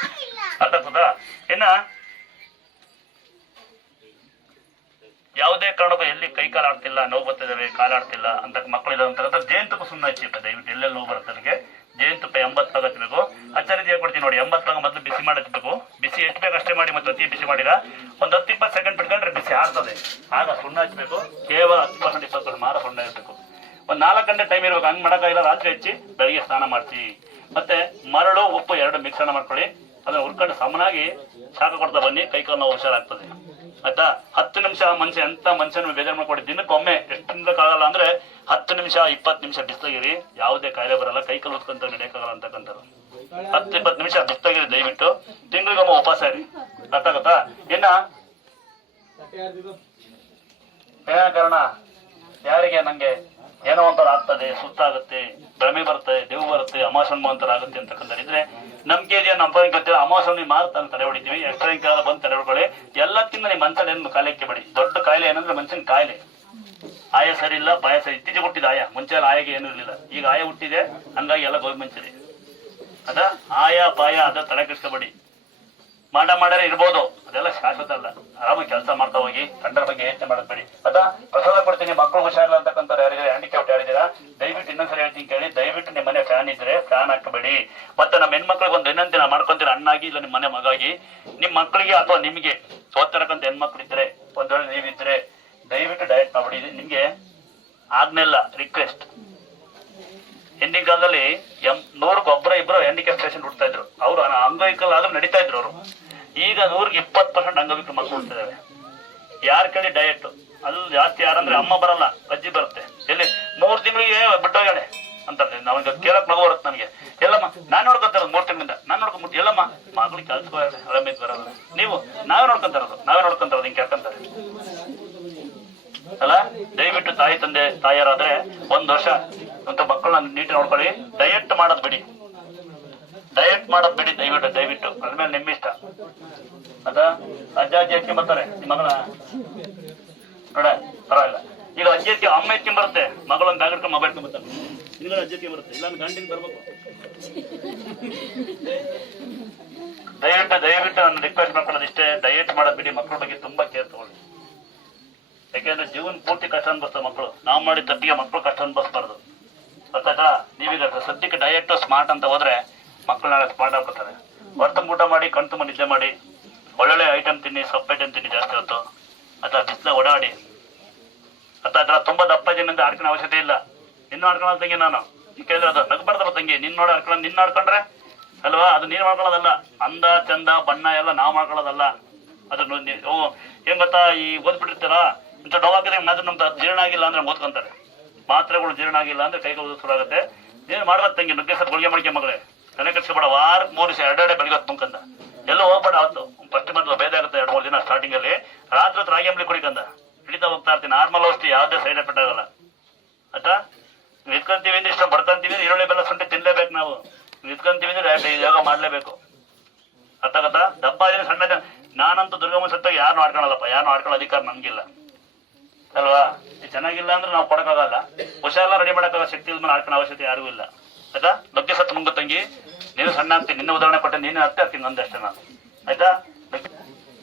ಅರ್ಥ ಆಗ್ತದಾ? ಇನ್ನ ಯಾವುದೇ ಕಾರಣಕ್ಕೂ ಎಲ್ಲಿ ಕೈ ಕಾಲು ಆಡ್ತಿಲ್ಲ, ನೋವು ಬರ್ತಿದ್ದಾವೆ, ಕಾಲಾಡ್ತಿಲ್ಲ ಅಂತ ಮಕ್ಕಳು ಇರೋಂತ ಜೇನುತುಪ್ಪ ಸುಮ್ಮನೆ ಹಚ್ಚಿಪ್ಪ ದಯವಿಟ್ಟು. ಎಲ್ಲೆಲ್ಲಿ ನೋವು ಬರುತ್ತೆ ನನಗೆ ಜೇನುತುಪ್ಪ 80 ಭಾಗ ಹಚ್ಚಬೇಕು. ಅಚ್ಚರಿ ಹೇಳ್ಕೊಡ್ತೀನಿ ನೋಡಿ, 80 ಭಾಗ ಮೊದಲು ಬಿಸಿ ಮಾಡಿ ಹಚ್ಚಬೇಕು. ಬಿಸಿ ಎಷ್ಟು ಬೇಕು ಅಷ್ಟೇ ಮಾಡಿ, ಮತ್ತೆ ಅತಿ ಬಿಸಿ ಮಾಡಿರ ಒಂದು 10-20 ಸೆಕೆಂಡ್ ಬಿಟ್ಕೊಂಡ್ರೆ ಬಿಸಿ ಆಡ್ತದೆ. ಆಗ ಸುಣ್ಣ ಹಚ್ಚಬೇಕು. ಕೇವಲ 10% 20% ಮಾರ ಸುಣ್ಣ ಇರಬೇಕು. ಒಂದು 4 ಗಂಟೆ ಟೈಮ್ ಇರ್ಬೇಕು. ಹಂಗೆ ಮಾಡೋಕ್ಕಾಗಿಲ್ಲ, ರಾತ್ರಿ ಹಚ್ಚಿ ಬೆಳಿಗ್ಗೆ ಸ್ನಾನ ಮಾಡ್ತೀವಿ. ಮತ್ತೆ ಮರಳು ಉಪ್ಪು 2 ಮಿಕ್ಸರ್ನ ಮಾಡ್ಕೊಳ್ಳಿ. ಅದನ್ನ ಹುರ್ಕೊಂಡು ಸಮನಾಗಿ ಶಾಖ ಕೊಡ್ತಾ ಬನ್ನಿ, ಕೈಕಾಲು ನೋವು ಹುಷಾರಾಗ್ತದೆ ಆಯ್ತಾ? 10 ನಿಮಿಷ ಮನುಷ್ಯ ಎಂತ ಮನುಷ್ಯನ ಬೇಜಾರು ಮಾಡ್ಕೊಡಿ. ದಿನಕ್ಕೊಮ್ಮೆ ಎಷ್ಟು ನಿಮಿಷಕ್ಕಾಗಲ್ಲ ಅಂದ್ರೆ 10 ನಿಮಿಷ 20 ನಿಮಿಷ ಬಿಸ್ಲಾಗಿರಿ. ಯಾವುದೇ ಕಾಯಿಲೆ ಬರಲ್ಲ, ಕೈಕಾಲು ಹೊತ್ಕೊಂತ ನಡೆಯಕ್ಕಾಗಲ್ಲ ಅಂತಕ್ಕಂಥವ್ರು 10-20 ನಿಮಿಷ ಬಿಸ್ಲಾಗಿರಿ. ದಯವಿಟ್ಟು ತಿಂಗಳಿಗೊಮ್ಮೆ ಉಪವಾಸ ಇರಿ, ಅರ್ಥ ಆಗತ್ತಾ? ಇನ್ನ ಕಾರಣ ಯಾರಿಗೆ ನಂಗೆ ಏನೋ ಒಂಥರ ಆಗ್ತದೆ, ಸುತ್ತಾಗುತ್ತೆ, ಭ್ರಮೆ ಬರುತ್ತೆ, ದೇವು ಬರುತ್ತೆ, ಅಮಾಸನ್ ಒಂಥರ ಆಗುತ್ತೆ ಅಂತಕ್ಕಂಥ ಇದ್ರೆ ನಮ್ಗೆ ಇದೆಯಾ ನಮ್ಮ ಗೊತ್ತಿಲ್ಲ. ಅಮಾಸನ್ ಮಾತ್ರ ತಲೆ ಹೊಡಿತೀವಿ, ಎಷ್ಟರ ಕಾಲ ಬಂದು ತಲೆ ಹೊಡ್ಕೊಳ್ಳಿ. ಎಲ್ಲಕ್ಕಿಂತ ನಿಮ್ಮ ಮನ್ಸಲ್ಲಿ ಏನು ಕಾಯಿಲೆಕ್ಕೆ ಬೇಡಿ. ದೊಡ್ಡ ಕಾಯಿಲೆ ಏನಂದ್ರೆ ಮನುಷ್ಯನ ಕಾಯಿಲೆ. ಆಯ ಸರಿ ಇಲ್ಲ, ಪಾಯ ಸರಿ. ಇತ್ತೀಚೆಗೆ ಹುಟ್ಟಿದ ಆಯ, ಮುಂಚೆ ಎಲ್ಲ ಆಯಗೆ ಏನೂ ಇರಲಿಲ್ಲ. ಈಗ ಆಯ ಹುಟ್ಟಿದೆ, ಹಂಗಾಗಿ ಎಲ್ಲ ಗೋಬಿ ಮಂಚೂರಿ ಅದ ಆಯ ಪಾಯ ಅದ ತಲೆ ಕೆಡಿಸ್ಕೋಬೇಡಿ. ಮಾಡಾರೆ ಇರ್ಬೋದು, ಅದೆಲ್ಲ ಶಾಶ್ವತ ಅಲ್ಲ. ಆರಾಮಾಗಿ ಕೆಲಸ ಮಾಡ್ತಾ ಹೋಗಿ, ಗಂಡರ ಬಗ್ಗೆ ಯೋಚನೆ ಮಾಡಬೇಡಿ. ಅದ ಪ್ರಸಾದ ಕೊಡ್ತೀನಿ. ಮಕ್ಕಳು ಹುಷಾರಿಲ್ಲ ಅಂತಕ್ಕಂಥ ಯಾರಿದ್ದಾರೆ, ಹ್ಯಾಂಡಿಕ್ಯಾಪ್ಟ್ ಯಾರಿದ್ದೀರಾ, ದಯವಿಟ್ಟು ಇನ್ನೊಂದ್ಸರಿ ಹೇಳ್ತೀನಿ ಕೇಳಿ. ದಯವಿಟ್ಟು ನಿಮ್ಮ ಮನೆ ಫ್ಯಾನ್ ಇದ್ರೆ ಫ್ಯಾನ್ ಹಾಕಬೇಡಿ. ಮತ್ತೆ ನಮ್ಮ ಹೆಣ್ಮಕ್ಳಿಗೆ ಒಂದು ವಿನಂತಿ ಮಾಡ್ಕೊಂತೀರ, ಅಣ್ಣ ಅಣ್ಣನಾಗಿ ಇಲ್ಲ ನಿಮ್ಮ ಮನೆ ಮಗಾಗಿ ನಿಮ್ಮ ಮಕ್ಕಳಿಗೆ ಅಥವಾ ನಿಮಗೆ ಸೋತಿರಕ್ಕಂತ ಹೆಣ್ಮಕ್ಳಿದ್ರೆ ಒಂದ್ ವೇಳೆ ನೀವಿದ್ರೆ ದಯವಿಟ್ಟು ಡಯಟ್ ಮಾಡ್ಬಿಡಿ. ನಿಮ್ಗೆ ಆಗ್ನೆಲ್ಲ ರಿಕ್ವೆಸ್ಟ್. ಹಿಂದಿನ ಕಾಲದಲ್ಲಿ 100ಕ್ಕೆ ಒಬ್ಬರ ಇಬ್ಬರು ಹ್ಯಾಂಡಿಕ್ಯಾಪ್ ಪೇಷಂಟ್ ಹುಡ್ತಾ ಇದ್ರು. ಅವರು ಅಂಗವಿಕಲ ಆದ್ರೂ ನಡೀತಾ ಇದ್ರು ಅವರು. ಈಗ 100ಕ್ಕೆ 20% ಅಂಗವಿಕಲ ಮಕ್ಕಳು ಹುಡ್ತಿದ್ದಾವೆ. ಯಾರು ಕೇಳಿ ಡಯಟ್ ಅದು ಜಾಸ್ತಿ. ಯಾರಂದ್ರೆ ಅಮ್ಮ ಬರಲ್ಲ, ಅಜ್ಜಿ ಬರುತ್ತೆ. ಎಲ್ಲಿ 3 ತಿಂಗಳಿಗೆ ಬಿಟ್ಟೋಗ್ಯಾಳೆ ಅಂತಾರೆ. ನಾವೀಗ ಕೇಳಕ್ ಮಗು ಬರುತ್ತೆ ನನಗೆ. ಎಲ್ಲಮ್ಮ ನಾನ್ ನೋಡ್ಕೊಂತ ಇರೋದು 3 ತಿಂಗಳಿಂದ, ನಾನ್ ನೋಡ್ಕೊಂಡ್ಬಿಟ್ಟು ಎಲ್ಲಮ್ಮ ಮಗಳಿಗೆ ಕಲ್ಸ್ಕೋ ಆರಾಮಿದ್ ಬರೋದು. ನೀವು ನಾವೇ ನೋಡ್ಕೊಂತ ಇರೋದು ಹಿಂಗೆ ಕೇಳ್ಕೊಂತಾರೆ ಅಲ್ಲ. ದಯವಿಟ್ಟು ತಾಯಿ ತಂದೆ ತಾಯಿಯರಾದ್ರೆ 1 ವರ್ಷ ಅಂತ ಮಕ್ಕಳನ್ನ ನೀಟಿ ನೋಡ್ಕೊಳ್ಳಿ. ಡಯಟ್ ಮಾಡೋದ್ ಬಿಡಿ ದಯವಿಟ್ಟು. ಅದ್ಮೇಲೆ ನಿಮ್ಮ ಇಷ್ಟ. ಅದ ಅಜ್ಜ ಅಜ್ಜಿ ಅಕ್ಕಿ ಬರ್ತಾರೆ ನಿಮ್ಮ ಮಗಳ ನೋಡ ಪರವಾಗಿಲ್ಲ. ಈಗ ಅಜ್ಜಿ ಅಕ್ಕಿ ಅಮ್ಮ ಎತ್ತಿ ಬರುತ್ತೆ, ಮಗಳೊಂದು ಬ್ಯಾಗ್ ಹಿಡ್ಕೊಂಡು ಮೊಬೈಲ್ ಬರ್ತಾರೆ. ನಿಮ್ಗೆ ಅಜ್ಜಿ ಅಕ್ಕಿ ಬರುತ್ತೆ, ಇಲ್ಲ ಗಂಡಿಗೆ ಬರ್ಬೇಕು. ದಯವಿಟ್ಟು ನಾನು ರಿಕ್ವೆಸ್ಟ್ ಮಾಡ್ಕೊಳ್ಳೋದು ಇಷ್ಟೇ, ಡಯಟ್ ಮಾಡೋದ್ ಬಿಡಿ. ಮಕ್ಕಳ ಬಗ್ಗೆ ತುಂಬಾ ಕೇರ್ ತಗೊಳ್ಳಿ. ಯಾಕೆಂದ್ರೆ ಜೀವನ ಪೂರ್ತಿ ಕಷ್ಟ ಅನ್ಬಸ್ತಾರೆ ಮಕ್ಕಳು. ನಾವು ಮಾಡಿ ತಪ್ಪಿಗೆ ಮಕ್ಕಳು ಕಷ್ಟ ಅನ್ಬಸ್ಬಾರ್ದು. ಗೊತ್ತಾಯ್ತಾ? ನೀವೀಗ ಸದ್ಯಕ್ಕೆ ಡಯಟ್ ಸ್ಮಾರ್ಟ್ ಅಂತ ಹೋದ್ರೆ ಮಕ್ಕಳನ್ನ ಸ್ಮಾರ್ಟ್ ಆಗ್ಬಿಡ್ತಾರೆ. ಹೊರತಂಬ ಊಟ ಮಾಡಿ, ಕಣ್ ತುಂಬ ನಿದ್ದೆ ಮಾಡಿ, ಒಳ್ಳೊಳ್ಳೆ ಐಟಮ್ ತಿನ್ನಿ, ಸೊಪ್ಪು ಐಟಮ್ ತಿನ್ನಿ ಜಾಸ್ತಿ ಹೊತ್ತು. ಅಥವಾ ಬಿಸಿಲ ಓಡಾಡಿ. ಅಥವಾ ತುಂಬಾ ದಪ್ಪ ಇದೀನಿ ಅಂತ ಆಡ್ಕೊಳ್ಳೋ ಅವಶ್ಯಕತೆ ಇಲ್ಲ. ನಿನ್ನ ಆಡ್ಕೊಳ್ಳೋ ತಂಗಿ ನಾನು ಕೇಳಿರೋದು ನಗ್ಬಾರ್ದಲ್ಲ ತಂಗಿ. ನಿನ್ನ ಆಡ್ಕೊಂಡ್ರೆ ಅಲ್ವಾ, ಅದು ನೀನ್ ಮಾಡ್ಕೊಳ್ಳೋದಲ್ಲ. ಅಂದ ಚಂದ ಬಣ್ಣ ಎಲ್ಲ ನಾವ್ ಮಾಡ್ಕೊಳ್ಳೋದಲ್ಲ. ಅದನ್ನು ಏನ್ ಗೊತ್ತಾ, ಈ ಓದ್ಬಿಟ್ಟಿರ್ತಾರ ಇಂಥ ಡೋವಾಕಿದ್ರೆ ನಮ್ದು ಜೀರ್ಣ ಆಗಿಲ್ಲ ಅಂದ್ರೆ ಓದ್ಕೊಂತಾರೆ. ಮಾತ್ರೆಗಳು ಜೀರ್ಣ ಆಗಿಲ್ಲ ಅಂದ್ರೆ ಕೈಗಳು ಶುರು ಆಗುತ್ತೆ. ಏನ್ ಮಾಡ್ಬೇಕು ತಂಗಿ, ನುಗ್ಗೆ ಸರ್ ಗುಳಿಗೆ ಮಾಡ್ಕೆ ಮಗಳೇ, ತಲೆ ಕಟ್ಸ್ಕೊಬೇಡ. ವಾರಕ್ಕೆ 3 ದಿವಸ 2 ಬೆಳಿಗ್ಗೆ ಮುಖಂದ ಎಲ್ಲೋ ಹೋಗ್ಬೇಡ. ಅವತ್ತು ಫಸ್ಟ್ ಮಂತ್ ಭೇದ ಆಗುತ್ತೆ 2-3 ದಿನ ಸ್ಟಾರ್ಟಿಂಗ್ ಅಲ್ಲಿ. ರಾತ್ರಿ ರಾಗಿ ಅಂಬ್ಲಿ ಕುಡಿಕಂದ ಹಿಡಿತಾ ಹೋಗ್ತಾ ಇರ್ತೀನಿ. ನಾರ್ಮಲ್ ಔಷಧಿ ಯಾವುದೇ ಸೈಡ್ ಎಫೆಕ್ಟ್ ಆಗಲ್ಲ. ಆಯ್ತಾ? ನಿಂತ್ಕೊಂತೀವಿ ಅಂದ್ರೆ ಇಷ್ಟ ಬಡ್ಕೊಂತೀವಿ, ಈರುಳ್ಳಿ ಬೆಲ್ಲ ಶುಂಠಿ ತಿನ್ಲೇಬೇಕು ನಾವು. ನಿಂತ್ಕೊಂತೀವಿ ಅಂದ್ರೆ ಯೋಗ ಮಾಡ್ಲೇಬೇಕು. ಅರ್ಥಾಗತ್ತಾ? ದಪ್ಪ ಇದೀನಿ ಸಣ್ಣ. ನಾನಂತೂ ದುರ್ಗಮ್ಮ ಸತ್ತಾಗ ಯಾರು ಆಡ್ಕೊಳಲ್ಲಪ್ಪ, ಯಾರು ಆಡ್ಕೊಳ್ಳೋ ಅಧಿಕಾರ ನಮ್ಗಿಲ್ಲ ಅಲ್ವಾ. ಚೆನ್ನಾಗಿಲ್ಲ ಅಂದ್ರೆ ನಾವು ಕೊಡಕ್ಕಾಗಲ್ಲ. ಹುಷಾರೆಲ್ಲ ರೆಡಿ ಮಾಡಕ್ಕಾಗ ಶಕ್ತಿ ಇಲ್ಮೇಲೆ ಆಡ್ಕೊಳ್ಳೋ ಅವಶ್ಯಕತೆ ಯಾರಿಗೂ ಇಲ್ಲ. ಆಯ್ತಾ? ಬಗ್ಗೆ ಸತ್ತು ಮುಂಗ ತಂಗಿ, ನೀನು ಸಣ್ಣ ಆಗ್ತೀನಿ, ನಿನ್ನ ಉದಾಹರಣೆ ಕೊಟ್ಟೆ, ನೀನು ಅರ್ಥ ಆಗ್ತೀನಿ ಅಂದಷ್ಟೇ ನಾನು. ಆಯ್ತಾ?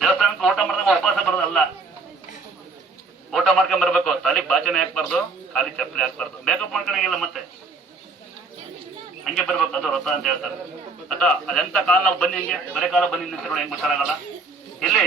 ದೇವಸ್ಥಾನಕ್ಕೆ ಊಟ ಮಾಡಿದಾಗ ಉಪವಾಸ ಬರೋದಲ್ಲ, ಊಟ ಮಾಡ್ಕೊಂಡ್ ಬರ್ಬೇಕು. ತಲೆಗೆ ಬಾಚನೆ ಹಾಕ್ಬಾರ್ದು, ಖಾಲಿ ಚಪ್ಪಲಿ ಹಾಕ್ಬಾರ್ದು, ಮೇಕಪ್ ಮಾಡ್ಕೊಳಂಗಿಲ್ಲ. ಮತ್ತೆ ಹಂಗೆ ಬರ್ಬೇಕು, ಅದು ವ್ರತ ಅಂತ ಹೇಳ್ತಾರೆ. ಆಯ್ತಾ? ಅದೆಂತ ಕಾಲ ನಾವು ಬನ್ನಿ, ಹಿಂಗೆ ಬರೀ ಕಾಲ ಬನ್ನಿ ನಿಂತಿರೋ ಹೆಂಗ್ ಹುಷಾರಾಗಲ್ಲ ಇಲ್ಲಿ.